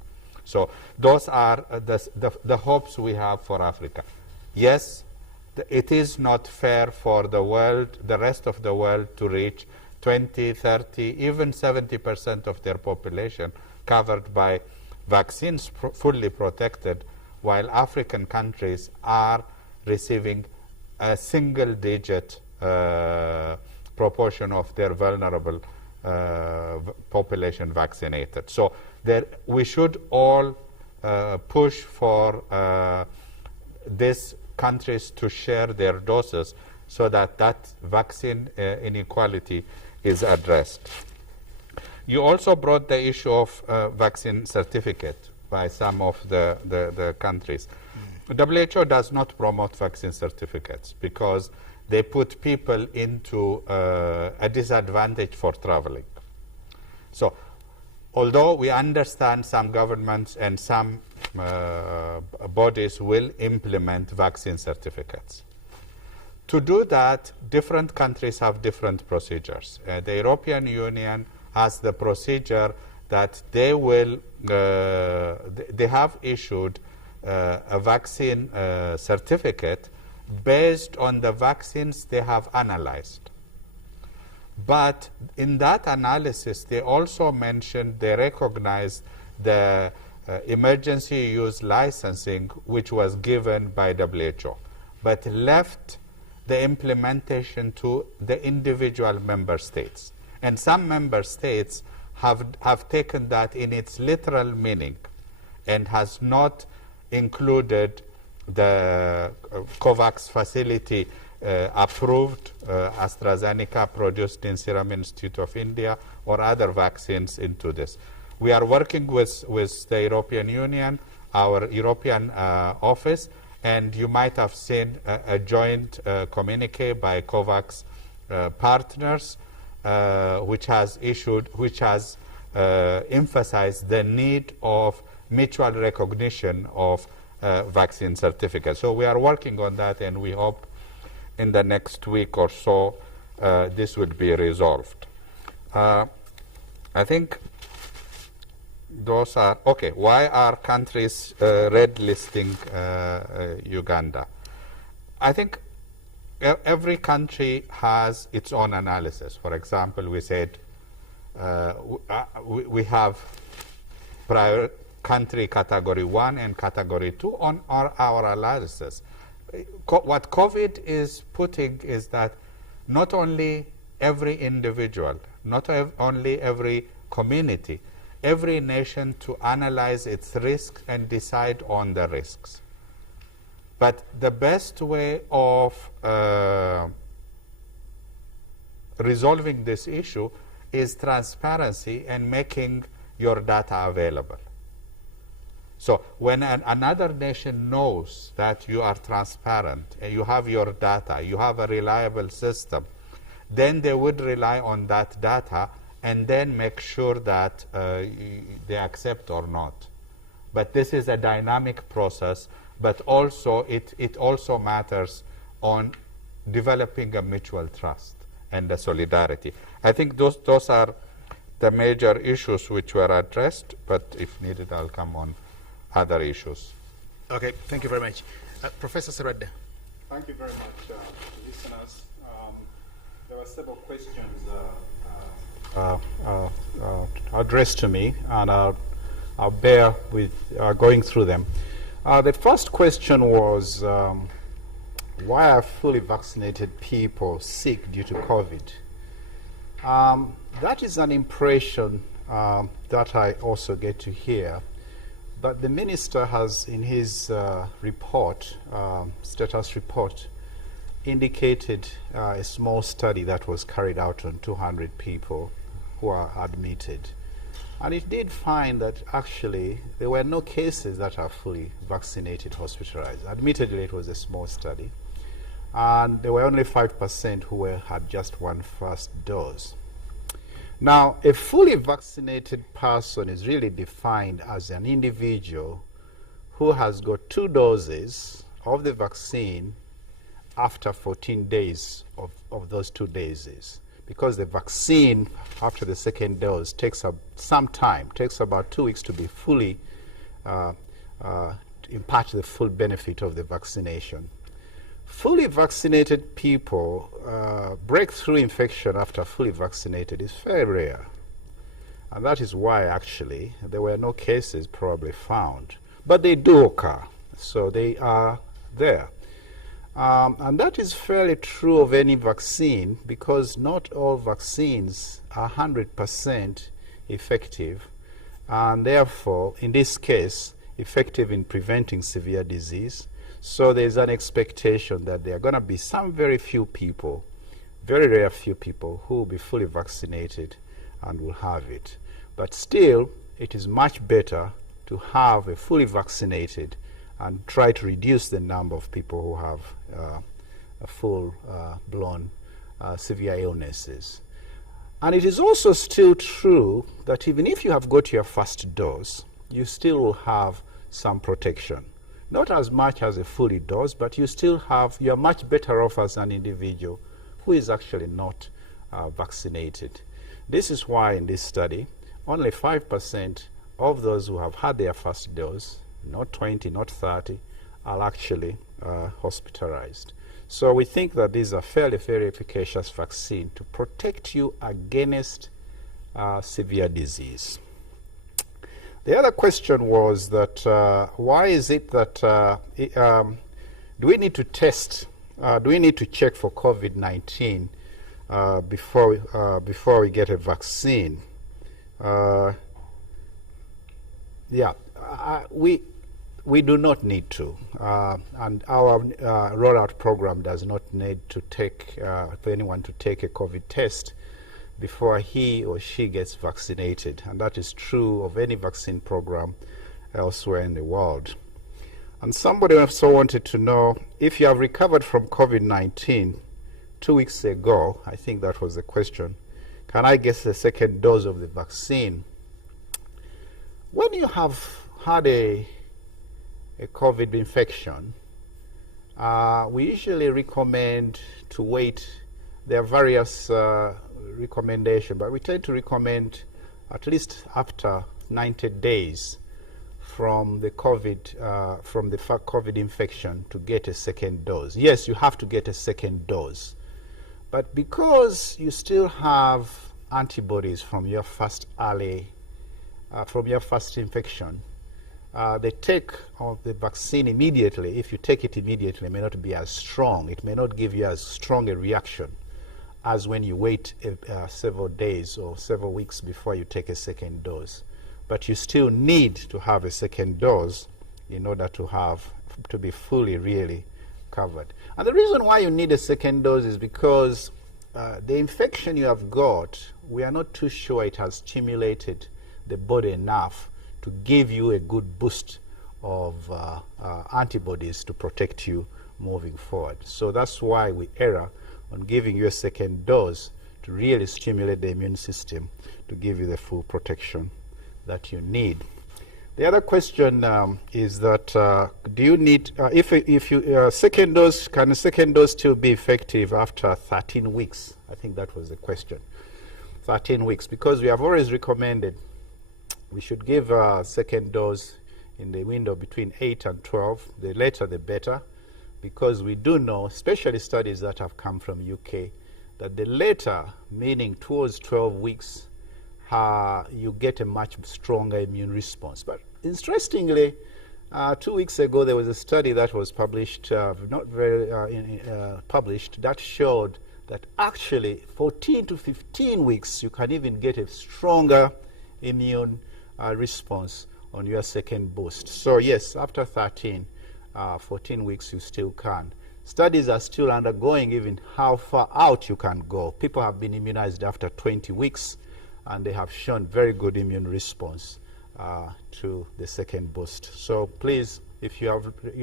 So those are the hopes we have for Africa. Yes, it is not fair for the world, the rest of the world, to reach 20, 30, even 70% of their population covered by vaccines fully protected, while African countries are receiving a single-digit proportion of their vulnerable population vaccinated. So we should all push for these countries to share their doses so that vaccine inequality is addressed. You also brought the issue of vaccine certificate by some of the countries. WHO does not promote vaccine certificates because they put people into a disadvantage for traveling. So although we understand some governments and some bodies will implement vaccine certificates, to do that, different countries have different procedures. The European Union has the procedure that they will, they have issued a vaccine certificate based on the vaccines they have analyzed. But in that analysis, they also mentioned, they recognized the emergency use licensing which was given by WHO, but left the implementation to the individual member states. And some member states have taken that in its literal meaning and has not included the COVAX facility approved AstraZeneca produced in Serum Institute of India or other vaccines into this. We are working with the European Union, our European office, and you might have seen a joint communique by COVAX partners which has emphasized the need of mutual recognition of vaccine certificates. So we are working on that, and we hope in the next week or so this will be resolved. I think those are okay. Why are countries red listing Uganda? I think every country has its own analysis. For example, we said we have prior country category 1 and category 2 on our analysis. What COVID is putting is that not only every individual, not only every community, every nation to analyze its risks and decide on the risks. But the best way of resolving this issue is transparency and making your data available. So when another nation knows that you are transparent and you have your data, you have a reliable system, then they would rely on that data and then make sure that they accept or not. But this is a dynamic process, but also it also matters on developing a mutual trust and a solidarity. I think those are the major issues which were addressed, but if needed, I'll come on other issues. Okay, thank you very much. Professor Seradda. Thank you very much, listeners. There were several questions addressed to me, and I'll bear with going through them. The first question was, why are fully vaccinated people sick due to COVID? That is an impression that I also get to hear. But the minister has, in his report, status report, indicated a small study that was carried out on 200 people who are admitted. And it did find that actually there were no cases that are fully vaccinated, hospitalized. Admittedly, it was a small study. And there were only 5% who had just one first dose. Now, a fully vaccinated person is really defined as an individual who has got 2 doses of the vaccine after 14 days of those 2 doses. Because the vaccine after the second dose takes some time, takes about 2 weeks to be fully, impart the full benefit of the vaccination. Fully vaccinated people, breakthrough infection after fully vaccinated is very rare. And that is why actually there were no cases probably found. But they do occur, so they are there. And that is fairly true of any vaccine, because not all vaccines are 100% effective, and therefore, in this case, effective in preventing severe disease. So there's an expectation that there are going to be some very few people, very rare few people, who will be fully vaccinated and will have it. But still, it is much better to have a fully vaccinated and try to reduce the number of people who have a full-blown severe illnesses. And it is also still true that even if you have got your first dose, you still will have some protection. Not as much as a fully dose, but you are much better off as an individual who is actually not vaccinated. This is why in this study, only 5% of those who have had their first dose, not 20, not 30, are actually hospitalized. So we think that these are fairly, very efficacious vaccine to protect you against severe disease. The other question was that why is it that do we need to test, do we need to check for COVID-19 before we get a vaccine? We do not need to, and our rollout program does not need to take for anyone to take a COVID test before he or she gets vaccinated, and that is true of any vaccine program elsewhere in the world. And somebody also wanted to know if you have recovered from COVID-19 2 weeks ago, I think that was the question, can I get the second dose of the vaccine? When you have had a COVID infection, we usually recommend to wait. There are various recommendations, but we tend to recommend at least after 90 days from the COVID infection to get a second dose. Yes, you have to get a second dose, but because you still have antibodies from your first infection, the take of the vaccine immediately, if you take it immediately, may not be as strong. It may not give you as strong a reaction as when you wait several days or several weeks before you take a second dose. But you still need to have a second dose in order to be fully, really covered. And the reason why you need a second dose is because the infection you have got, we are not too sure it has stimulated the body enough to give you a good boost of antibodies to protect you moving forward. So that's why we err on giving you a second dose to really stimulate the immune system to give you the full protection that you need. The other question is that do you need, if you second dose, can a second dose still be effective after 13 weeks? I think that was the question. 13 weeks, because we have always recommended we should give a second dose in the window between 8 and 12. The later the better, because we do know, especially studies that have come from UK, that the later, meaning towards 12 weeks, you get a much stronger immune response. But interestingly, 2 weeks ago there was a study that was published, not very published, that showed that actually 14 to 15 weeks you can even get a stronger immune response on your second boost. So yes, after 14 weeks, you still can. Studies are still undergoing even how far out you can go. People have been immunized after 20 weeks, and they have shown very good immune response to the second boost. So please, if you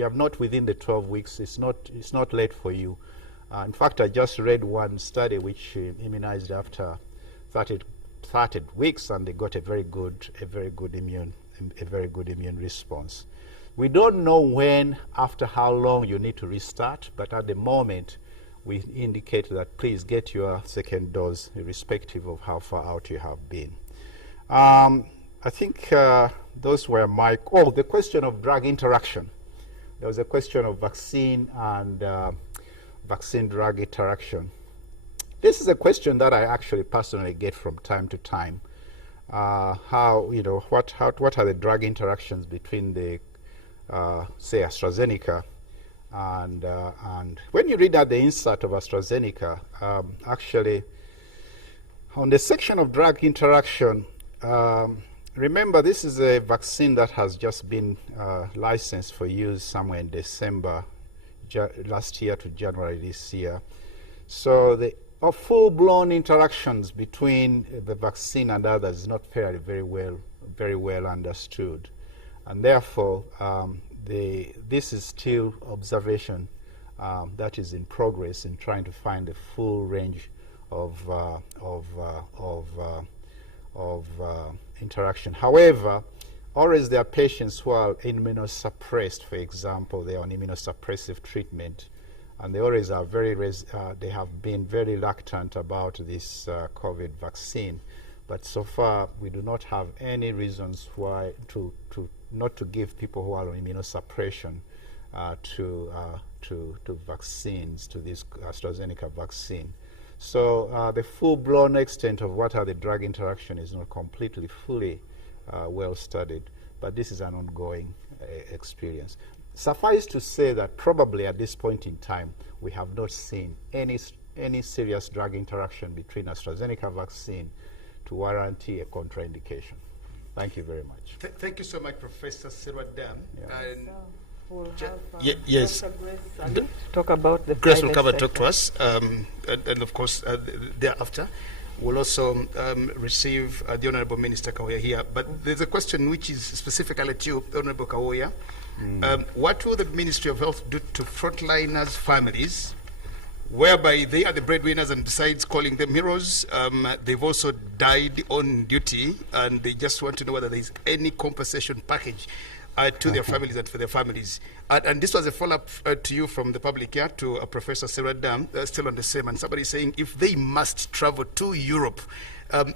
have not within the 12 weeks, it's not late for you. In fact, I just read one study which immunized after 30 weeks, and they got a very good immune response. We don't know when, after how long you need to restart, but at the moment, we indicate that please get your second dose, irrespective of how far out you have been. I think those were my... Oh, the question of drug interaction. There was a question of vaccine and vaccine-drug interaction. This is a question that I actually personally get from time to time. How, you know, what are the drug interactions between the say AstraZeneca and when you read out the insert of AstraZeneca, actually on the section of drug interaction, remember this is a vaccine that has just been licensed for use somewhere in December last year to January this year. So the full-blown interactions between the vaccine and others is not very well understood. And therefore, this is still observation that is in progress in trying to find the full range of interaction. However, always there are patients who are immunosuppressed. For example, they are on immunosuppressive treatment, and they always are they have been very reluctant about this COVID vaccine. But so far, we do not have any reasons why not to give people who are on immunosuppression to vaccines, to this AstraZeneca vaccine. So the full-blown extent of what are the drug interaction is not fully well studied, but this is an ongoing experience. Suffice to say that probably at this point in time, we have not seen any serious drug interaction between AstraZeneca vaccine to warrant a contraindication. Thank you very much. Thank you so much, Professor Serwadam. We'll have yes. Dr. Grace Ali talk about the Grace will private come and talk sector. to us, and of course, thereafter, we'll also receive the Honorable Minister Kawoya here. But there's a question which is specifically to you, Honorable Kawoya. What will the Ministry of Health do to frontliners' families, whereby they are the breadwinners, and besides calling them heroes, they've also died on duty, and they just want to know whether there's any compensation package to their families and for their families. And this was a follow-up to you from the public here to Professor Serwadam, still on the same, and somebody saying if they must travel to Europe,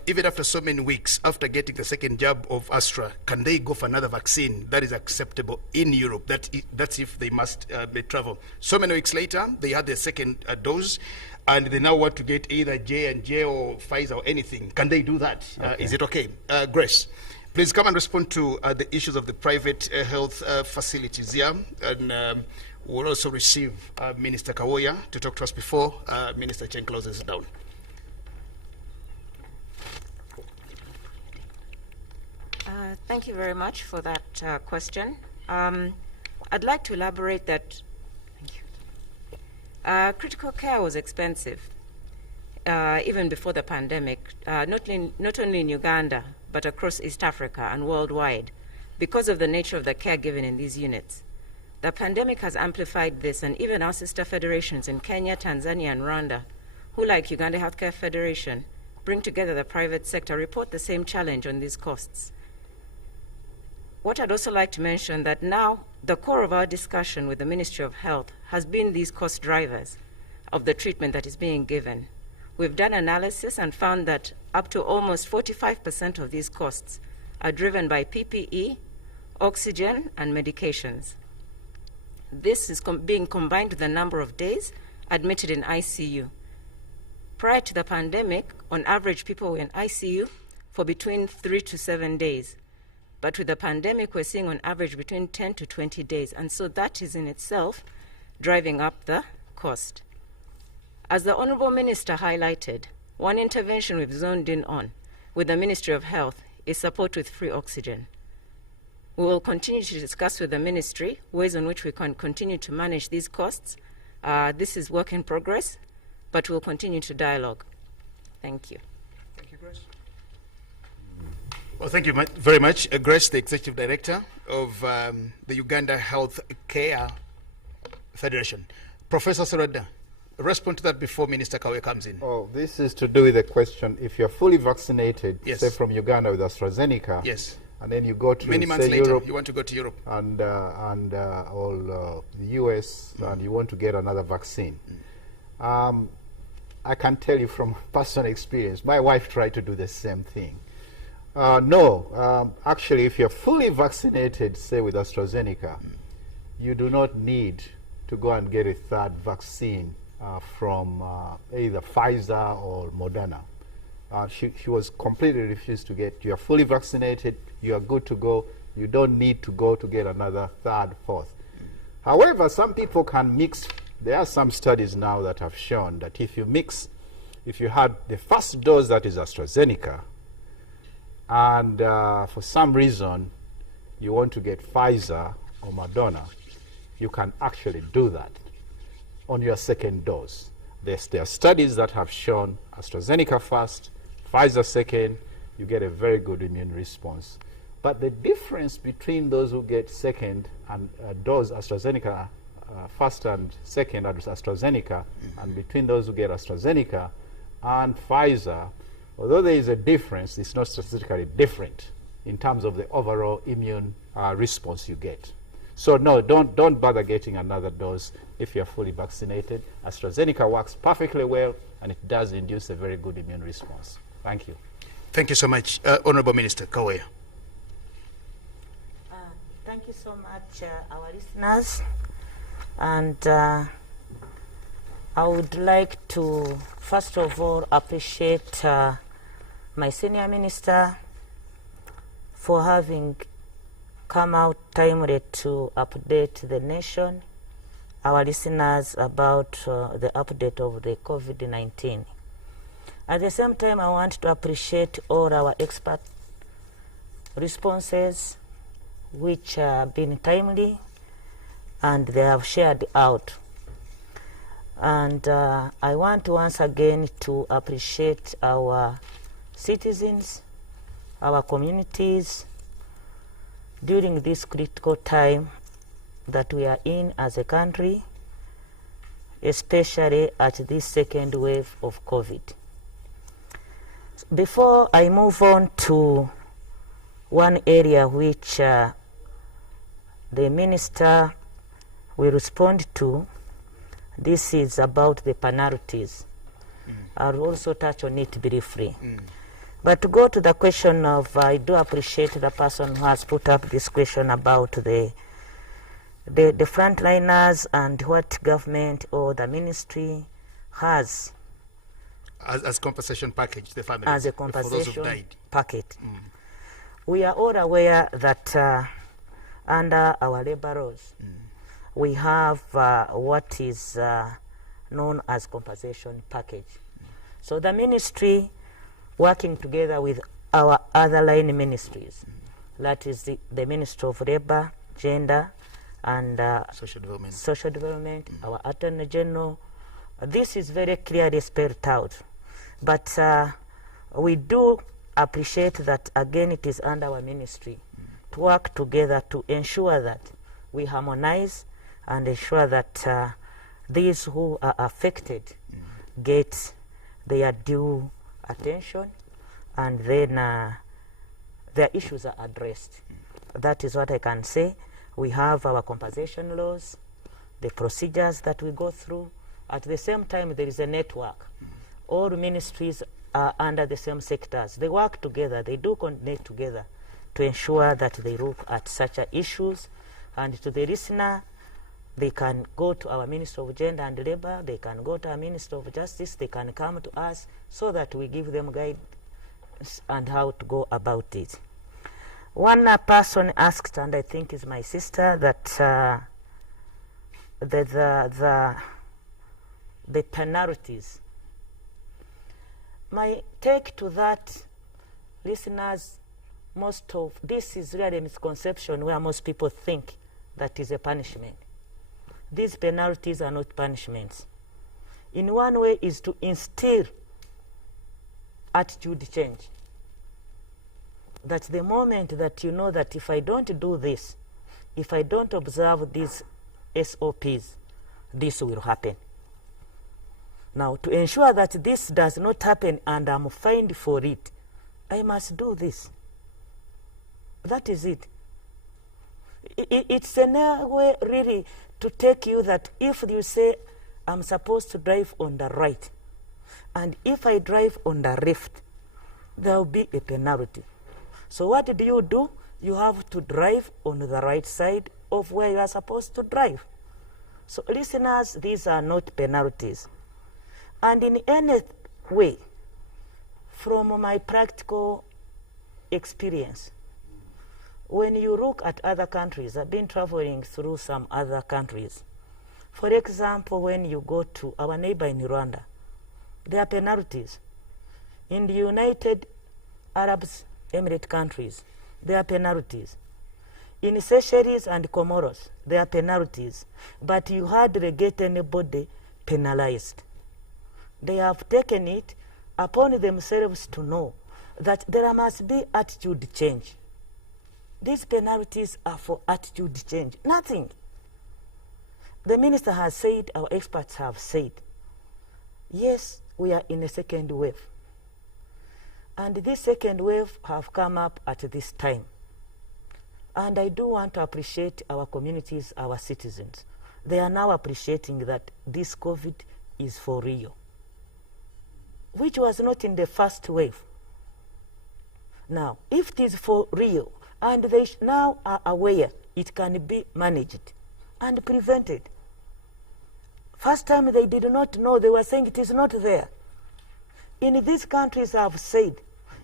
even after so many weeks after getting the second jab of Astra, can they go for another vaccine that is acceptable in Europe? That's if they must travel. So many weeks later, they had their second dose, and they now want to get either J&J or Pfizer or anything. Can they do that? Okay. Is it okay? Grace, please come and respond to the issues of the private health facilities here, and we'll also receive Minister Kawoya to talk to us before Minister Cheng closes down. Thank you very much for that question. I'd like to elaborate that critical care was expensive even before the pandemic, not only in Uganda, but across East Africa and worldwide, because of the nature of the care given in these units. The pandemic has amplified this, and even our sister federations in Kenya, Tanzania, and Rwanda, who, like Uganda Healthcare Federation, bring together the private sector, report the same challenge on these costs. What I'd also like to mention that now the core of our discussion with the Ministry of Health has been these cost drivers of the treatment that is being given. We've done analysis and found that up to almost 45% of these costs are driven by PPE, oxygen, and medications. This is being combined with the number of days admitted in ICU. Prior to the pandemic, on average, people were in ICU for between 3 to 7 days. But with the pandemic, we're seeing on average between 10 to 20 days. And so that is in itself driving up the cost. As the Honorable Minister highlighted, one intervention we've zoned in on with the Ministry of Health is support with free oxygen. We will continue to discuss with the ministry ways in which we can continue to manage these costs. This is work in progress, but we'll continue to dialogue. Thank you. Thank you, Grace. Well, thank you very much. Grace, the Executive Director of the Uganda Health Care Federation. Professor Serodda, respond to that before Minister Kawe comes in. Oh, this is to do with the question, if you're fully vaccinated, Yes. say from Uganda with AstraZeneca, Yes. and then you go to Many months say later, Europe you want to go to Europe. and the US, and you want to get another vaccine. I can tell you from personal experience, my wife tried to do the same thing. No, actually, if you're fully vaccinated, say with AstraZeneca, you do not need to go and get a third vaccine from either Pfizer or Moderna. She was completely refused to get. You are fully vaccinated, you are good to go, you don't need to go to get another third, fourth. However, some people can mix. There are some studies now that have shown that if you had the first dose, that is AstraZeneca, and for some reason you want to get Pfizer or Moderna, you can actually do that on your second dose. There are studies that have shown AstraZeneca first, Pfizer second, you get a very good immune response. But the difference between those who get second and dose AstraZeneca, first and second AstraZeneca, and between those who get AstraZeneca and Pfizer, although there is a difference, it's not statistically different in terms of the overall immune response you get. So no, don't bother getting another dose if you're fully vaccinated. AstraZeneca works perfectly well, and it does induce a very good immune response. Thank you. Thank you so much. Honorable Minister Kawe. Thank you so much, our listeners. And I would like to, first of all, appreciate my senior minister for having come out timely to update the nation, our listeners, about the update of the COVID-19. At the same time, I want to appreciate all our expert responses, which have been timely, and they have shared out. And I want to once again to appreciate our citizens, our communities, during this critical time that we are in as a country, especially at this second wave of COVID. Before I move on to one area which the minister will respond to, this is about the penalties. I'll also touch on it briefly. But to go to the question of, I do appreciate the person who has put up this question about the frontliners and what government or the ministry has as compensation package, the families, as a for those compensation who've died. packet. We are all aware that under our labor laws, we have what is known as compensation package. So the ministry, working together with our other line ministries, that is the Ministry of Labor, Gender, and Social Development, our Attorney General, this is very clearly spelled out. But we do appreciate that, again, it is under our ministry to work together to ensure that we harmonize and ensure that these who are affected get their due attention, and then their issues are addressed. That is what I can say. We have our compensation laws, the procedures that we go through. At the same time, there is a network. All ministries are under the same sectors. They work together. They do coordinate together to ensure that they look at such issues. And to the listener, they can go to our Ministry of Gender and Labor, they can go to our Ministry of Justice, they can come to us so that we give them guidance and how to go about it. One person asked, and I think is my sister, that the penalties. My take to that, listeners, this is really a misconception where most people think that is a punishment. These penalties are not punishments. In one way is to instill attitude change. That's the moment that you know that if I don't do this, if I don't observe these SOPs, this will happen. Now, to ensure that this does not happen and I'm fined for it, I must do this. That is it. It's a way really to take you that if you say I'm supposed to drive on the right, and if I drive on the left, there will be a penalty. So what do? You have to drive on the right side of where you are supposed to drive. So listeners, these are not penalties. And in any way, from my practical experience, when you look at other countries, I've been traveling through some other countries. For example, when you go to our neighbor in Rwanda, there are penalties. In the United Arab Emirates countries, there are penalties. In Seychelles and Comoros, there are penalties. But you hardly get anybody penalized. They have taken it upon themselves to know that there must be attitude change. These penalties are for attitude change, nothing. The minister has said, our experts have said, yes, we are in a second wave. And this second wave have come up at this time. And I do want to appreciate our communities, our citizens. They are now appreciating that this COVID is for real, which was not in the first wave. Now, if it is for real, and they now are aware it can be managed and prevented. First time they did not know, they were saying it is not there. In these countries I have said,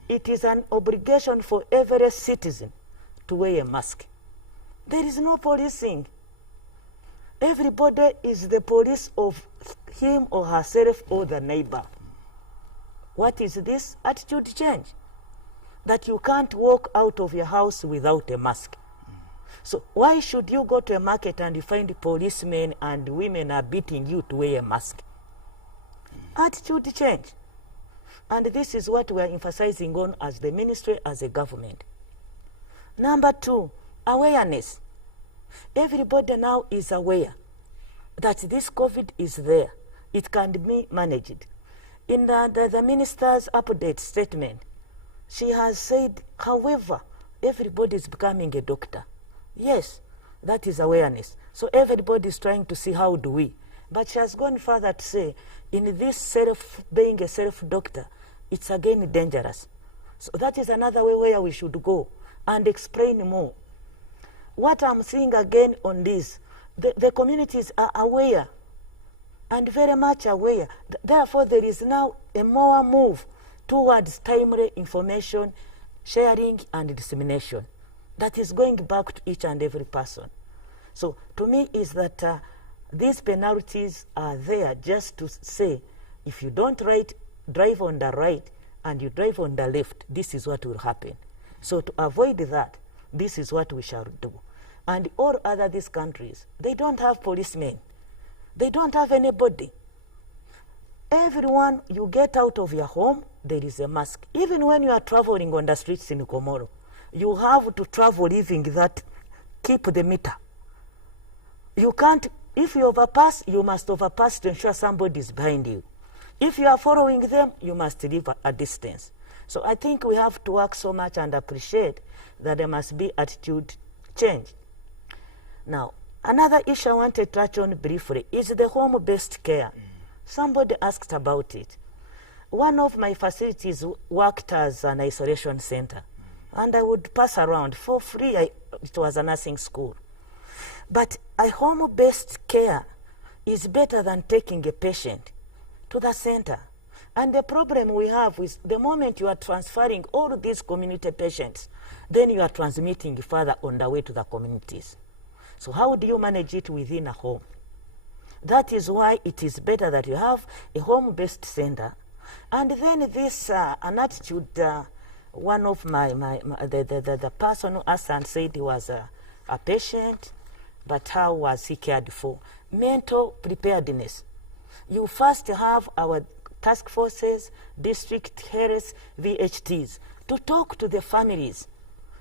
it is an obligation for every citizen to wear a mask. There is no policing. Everybody is the police of him or herself or the neighbor. What is this? Attitude change. That you can't walk out of your house without a mask. So why should you go to a market and you find policemen and women are beating you to wear a mask? Attitude change. And this is what we are emphasizing on as the ministry, as a government. Number 2, awareness. Everybody now is aware that this COVID is there. It can be managed. In the minister's update statement, she has said, however, everybody is becoming a doctor. Yes, that is awareness. So everybody is trying to see how do we. But she has gone further to say, in this being a self-doctor, it's again dangerous. So that is another way where we should go and explain more. What I'm seeing again on this, the communities are aware and very much aware. Therefore, there is now a more move towards timely information sharing and dissemination that is going back to each and every person. So to me is that these penalties are there just to say, if you don't drive on the right and you drive on the left, this is what will happen. So to avoid that, this is what we shall do. And all other these countries, they don't have policemen. They don't have anybody. Everyone, you get out of your home, there is a mask. Even when you are traveling on the streets in Komoro, you have to travel leaving that, keep the meter. You can't, if you overpass, you must overpass to ensure somebody is behind you. If you are following them, you must leave a distance. So I think we have to work so much and appreciate that there must be attitude change. Now, another issue I want to touch on briefly is the home-based care. Somebody asked about it. One of my facilities worked as an isolation center, and I would pass around for free. It was a nursing school. But a home-based care is better than taking a patient to the center. And the problem we have is the moment you are transferring all these community patients, then you are transmitting further on the way to the communities. So how do you manage it within a home? That is why it is better that you have a home-based center. And then this an attitude one of the person who asked and said he was a patient, but how was he cared for? Mental preparedness. You first have our task forces, district health, VHTs, to talk to the families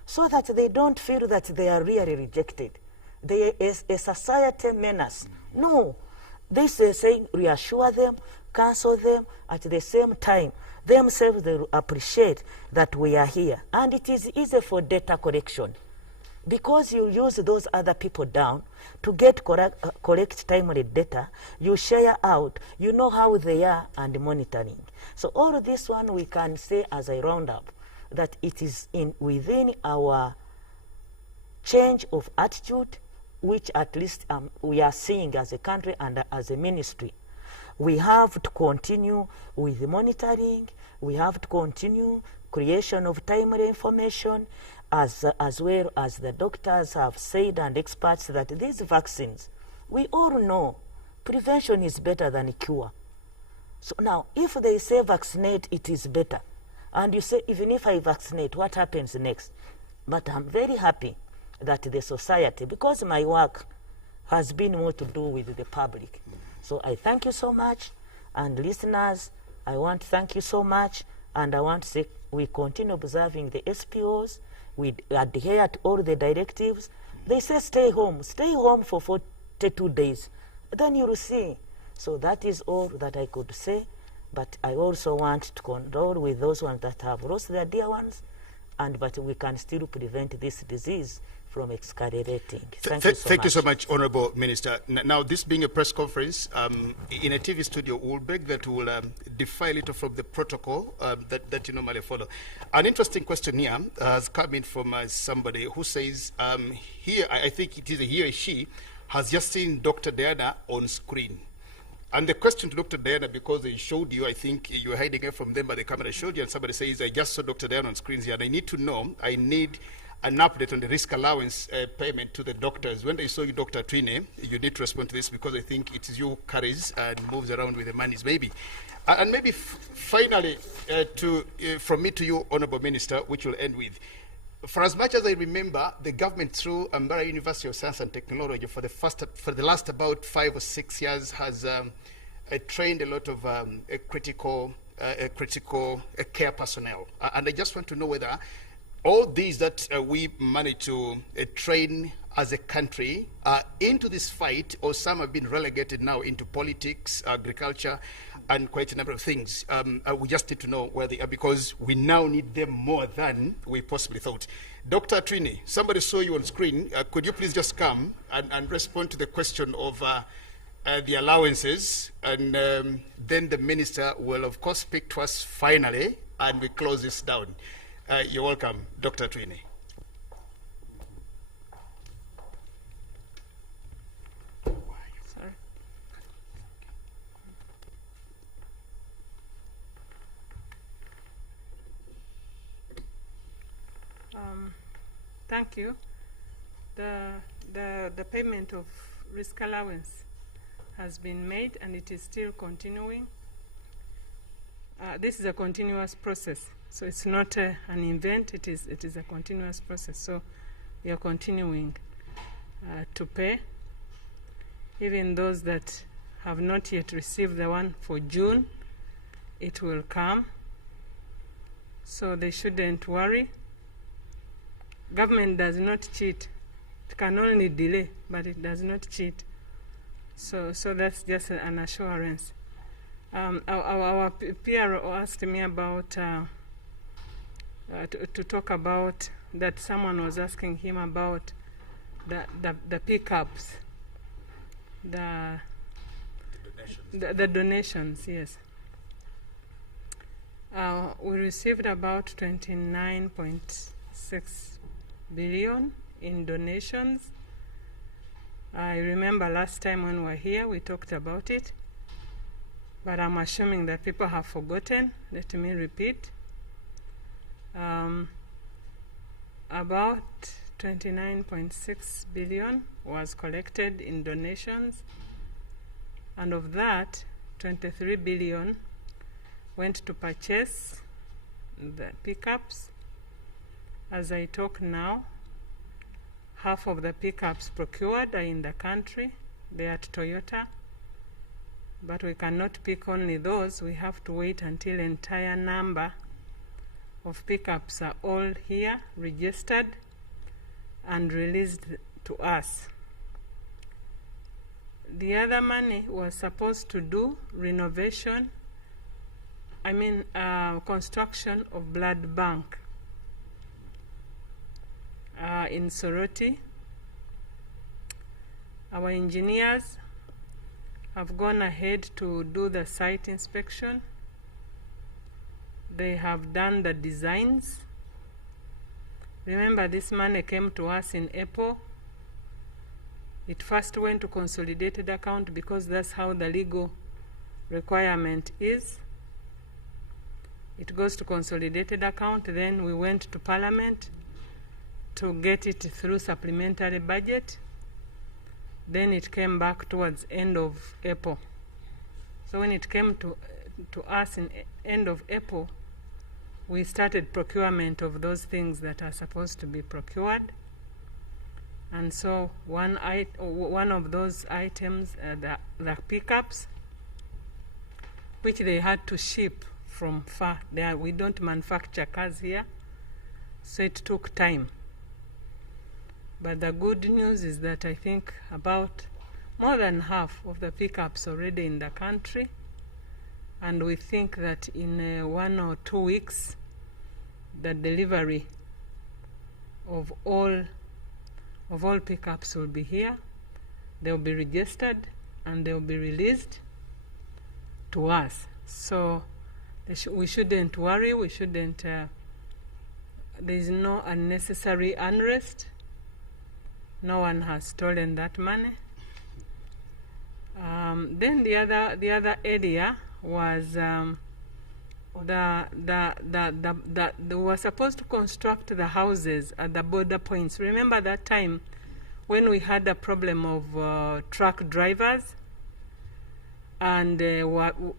so that they don't feel that they are really rejected. They are a society menace. No, this is saying reassure them, counsel them, at the same time themselves they appreciate that we are here. And it is easy for data collection because you use those other people down to get collect timely data, you share out, you know how they are, and monitoring. So all of this one we can say as a roundup that it is within our change of attitude, which at least we are seeing as a country and as a ministry. We have to continue with the monitoring, we have to continue creation of timely information, as well as the doctors have said and experts that these vaccines, we all know prevention is better than cure. So now, if they say vaccinate, it is better. And you say, even if I vaccinate, what happens next? But I'm very happy that the society, because my work has been more to do with the public. So I thank you so much. And listeners, I want to thank you so much. And I want to say we continue observing the SPOs. We adhere to all the directives. They say stay home for 42 days. Then you will see. So that is all that I could say. But I also want to condole with those ones that have lost their dear ones, but we can still prevent this disease from escalating. Thank you so much, Honorable Minister. Now, this being a press conference, in a TV studio, we'll beg that we'll defy a little from the protocol that you normally follow. An interesting question here has come in from somebody who says, here, I think it is a he or she, has just seen Dr. Diana on screen. And the question to Dr. Diana, because they showed you, I think you were hiding it from them, but the camera showed you, and somebody says, I just saw Dr. Diana on screens here, and I need to know, I need an update on the risk allowance payment to the doctors. When they saw you, Dr. Twine, you need to respond to this because I think it is you who carries and moves around with the monies, maybe. And maybe finally, from me to you, Honorable Minister, which we'll end with. For as much as I remember, the government through Mbarara University of Science and Technology for the last about 5 or 6 years has trained a lot of critical care personnel. And I just want to know whether all these that we managed to train as a country into this fight, or some have been relegated now into politics, agriculture, and quite a number of things. We just need to know where they are because we now need them more than we possibly thought. Dr. Twine, somebody saw you on screen. Could you please just come and respond to the question of the allowances? And then the minister will, of course, speak to us finally, and we close this down. You're welcome, Dr. Twine. Thank you. The payment of risk allowance has been made and it is still continuing. This is a continuous process, so it's not an event. It is a continuous process. So we are continuing to pay. Even those that have not yet received the one for June, it will come. So they shouldn't worry. Government does not cheat. It can only delay, but it does not cheat. So that's just an assurance. Our PR asked me about to talk about that. Someone was asking him about the pickups, the donations. Yes. We received about 29.6 billion in donations. I remember last time when we were here, we talked about it, but I'm assuming that people have forgotten. Let me repeat. About 29.6 billion was collected in donations, and of that, 23 billion went to purchase the pickups, As I talk now, half of the pickups procured are in the country. They are at Toyota. But we cannot pick only those. We have to wait until entire number of pickups are all here, registered, and released to us. The other money was supposed to do renovation, construction of blood bank in Soroti. Our engineers have gone ahead to do the site inspection. They have done the designs. Remember, this money came to us in April. It first went to consolidated account because that's how the legal requirement is. It goes to consolidated account, then we went to Parliament to get it through supplementary budget. Then it came back towards end of April. So when it came to us in end of April, we started procurement of those things that are supposed to be procured. And so one of those items, the pickups, which they had to ship from far. We don't manufacture cars here, so it took time. But the good news is that I think about more than half of the pickups already in the country, and we think that in 1 or 2 weeks, the delivery of all pickups will be here. They will be registered and they will be released to us. So we shouldn't worry. We shouldn't. There is no unnecessary unrest. No one has stolen that money. Then the other area was they were supposed to construct the houses at the border points. Remember that time when we had a problem of truck drivers, and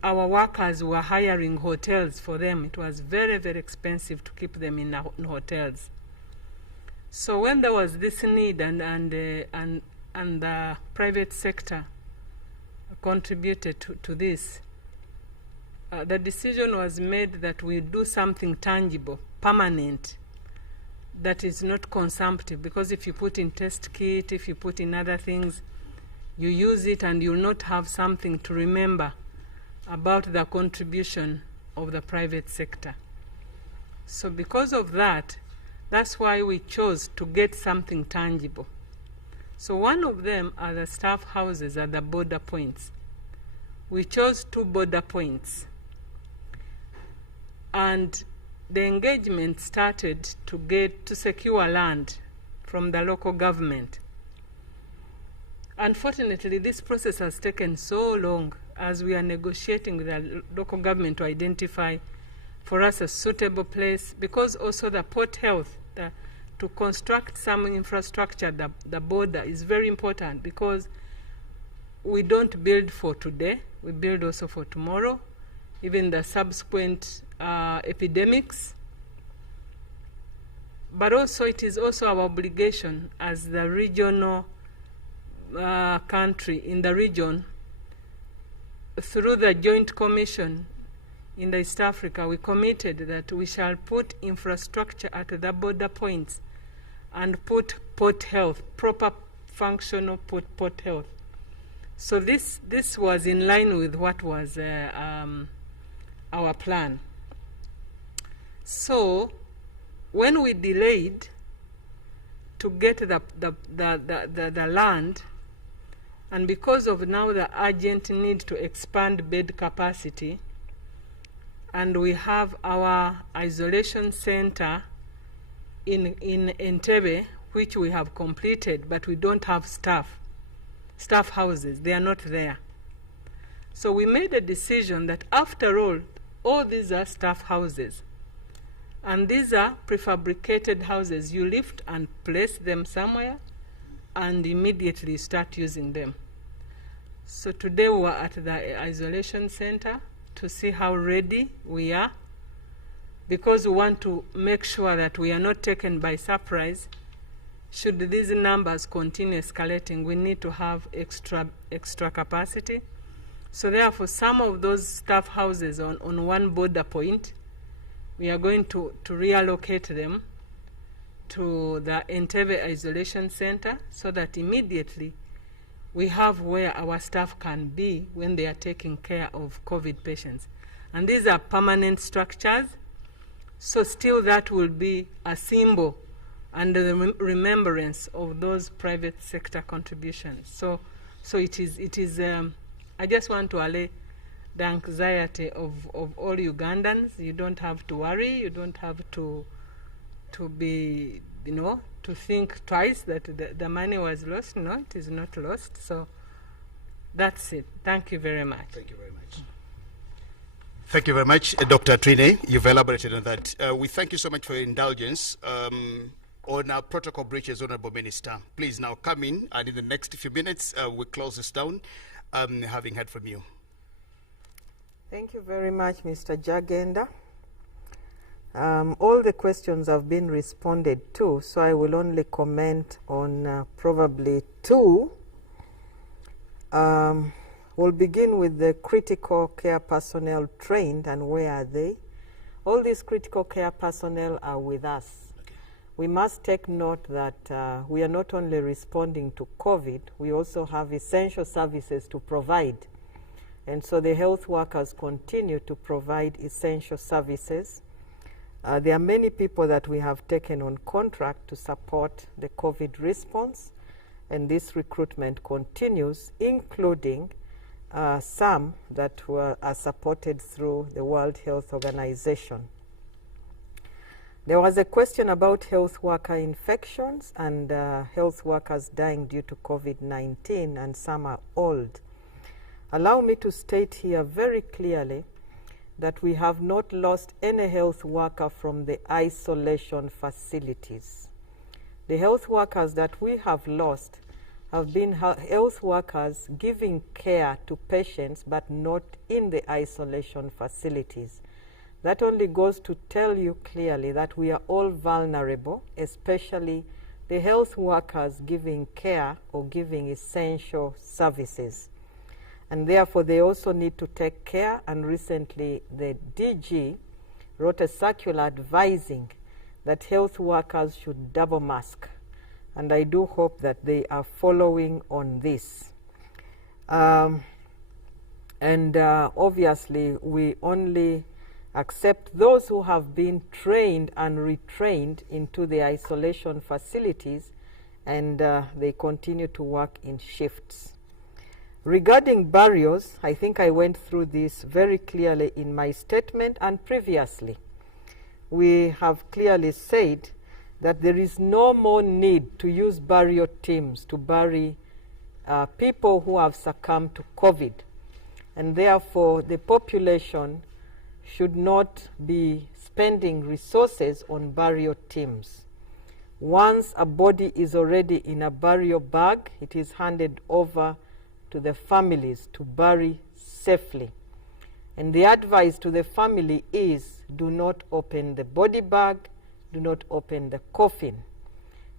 our workers were hiring hotels for them. It was very, very expensive to keep them in hotels. So when there was this need and the private sector contributed to this, the decision was made that we do something tangible, permanent, that is not consumptive. Because if you put in test kit, if you put in other things, you use it and you'll not have something to remember about the contribution of the private sector. So because of that, that's why we chose to get something tangible. So one of them are the staff houses at the border points. We chose 2 border points. And the engagement started to secure land from the local government. Unfortunately, this process has taken so long as we are negotiating with the local government to identify for us a suitable place, because also the port health, to construct some infrastructure, the border is very important, because we don't build for today, we build also for tomorrow, even the subsequent epidemics. But also it is also our obligation as the regional country in the region, through the Joint Commission in the East Africa, we committed that we shall put infrastructure at the border points and put port health, proper functional port health. So this was in line with what was our plan. So when we delayed to get the land, and because of now the urgent need to expand bed capacity, and we have our isolation center in Entebbe, which we have completed, but we don't have staff houses, they are not there. So we made a decision that after all these are staff houses, and these are prefabricated houses. You lift and place them somewhere and immediately start using them. So today we are at the isolation center to see how ready we are because we want to make sure that we are not taken by surprise. Should these numbers continue escalating, we need to have extra capacity. So therefore, some of those staff houses on one border point, we are going to reallocate them to the Entebbe Isolation Center so that immediately we have where our staff can be when they are taking care of COVID patients. And these are permanent structures, so still that will be a symbol and the remembrance of those private sector contributions. So it is. I just want to allay the anxiety of all Ugandans. You don't have to worry. You don't have to be, to think twice that the money was lost. No, it is not lost. So that's it. Thank you very much. Thank you very much. Thank you very much, Dr. Twine. You've elaborated on that. We thank you so much for your indulgence. On our protocol breaches, Honorable Minister, please now come in, and in the next few minutes, we'll close this down, having heard from you. Thank you very much, Mr. Jagenda. All the questions have been responded to, so I will only comment on probably two. We'll begin with the critical care personnel trained, and where are they? All these critical care personnel are with us. We must take note that we are not only responding to COVID, we also have essential services to provide. And so the health workers continue to provide essential services. There are many people that we have taken on contract to support the COVID response, and this recruitment continues, including some that are supported through the World Health Organization. There was a question about health worker infections and health workers dying due to COVID-19, and some are old. Allow me to state here very clearly that we have not lost any health worker from the isolation facilities. The health workers that we have lost have been health workers giving care to patients but not in the isolation facilities. That only goes to tell you clearly that we are all vulnerable, especially the health workers giving care or giving essential services. And therefore, they also need to take care, and recently the DG wrote a circular advising that health workers should double mask. And I do hope that they are following on this. Obviously, we only accept those who have been trained and retrained into the isolation facilities, and they continue to work in shifts. Regarding burials, I think I went through this very clearly in my statement and previously. We have clearly said that there is no more need to use burial teams to bury people who have succumbed to COVID, and therefore the population should not be spending resources on burial teams. Once a body is already in a burial bag, it is handed over to the families to bury safely. And the advice to the family is, do not open the body bag, do not open the coffin.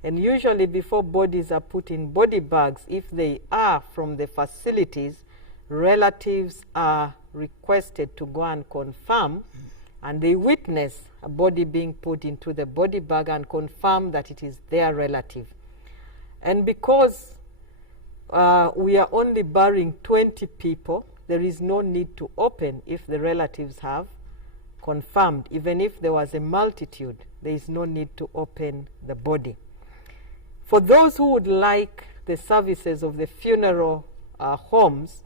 And usually before bodies are put in body bags, if they are from the facilities, relatives are requested to go and confirm, and they witness a body being put into the body bag and confirm that it is their relative. And because we are only burying 20 people, there is no need to open if the relatives have confirmed. Even if there was a multitude, there is no need to open the body. For those who would like the services of the funeral homes,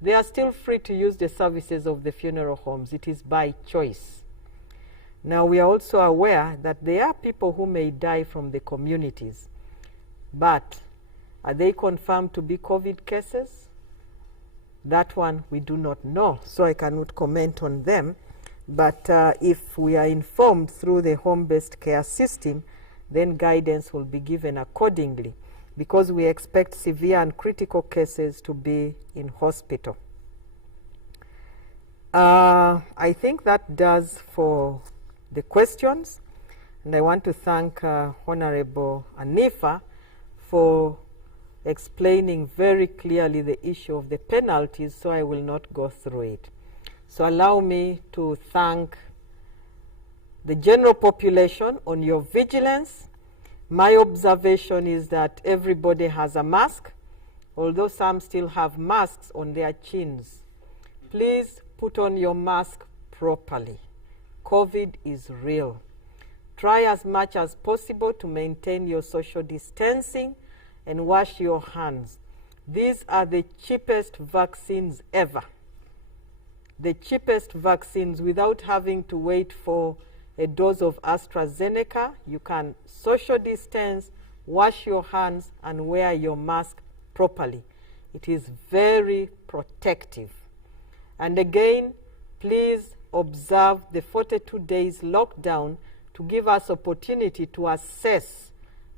they are still free to use the services of the funeral homes. It is by choice. Now, we are also aware that there are people who may die from the communities, but are they confirmed to be COVID cases? That one we do not know, so I cannot comment on them. But if we are informed through the home-based care system, then guidance will be given accordingly, because we expect severe and critical cases to be in hospital. I think that does for the questions. And I want to thank Honorable Anifa for explaining very clearly the issue of the penalties, so I will not go through it. So allow me to thank the general population on your vigilance. My observation is that everybody has a mask, although some still have masks on their chins. Please put on your mask properly. COVID is real. Try as much as possible to maintain your social distancing and wash your hands. These are the cheapest vaccines ever. The cheapest vaccines without having to wait for a dose of AstraZeneca. You can social distance, wash your hands, and wear your mask properly. It is very protective. And again, please observe the 42 days lockdown to give us opportunity to assess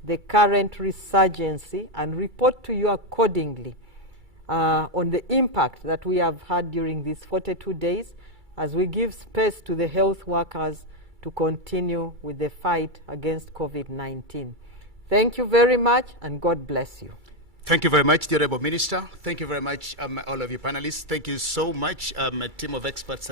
the current resurgency and report to you accordingly on the impact that we have had during these 42 days as we give space to the health workers to continue with the fight against COVID-19. Thank you very much, and God bless you. Thank you very much, the Honourable Minister. Thank you very much, all of you panelists. Thank you so much, a team of experts.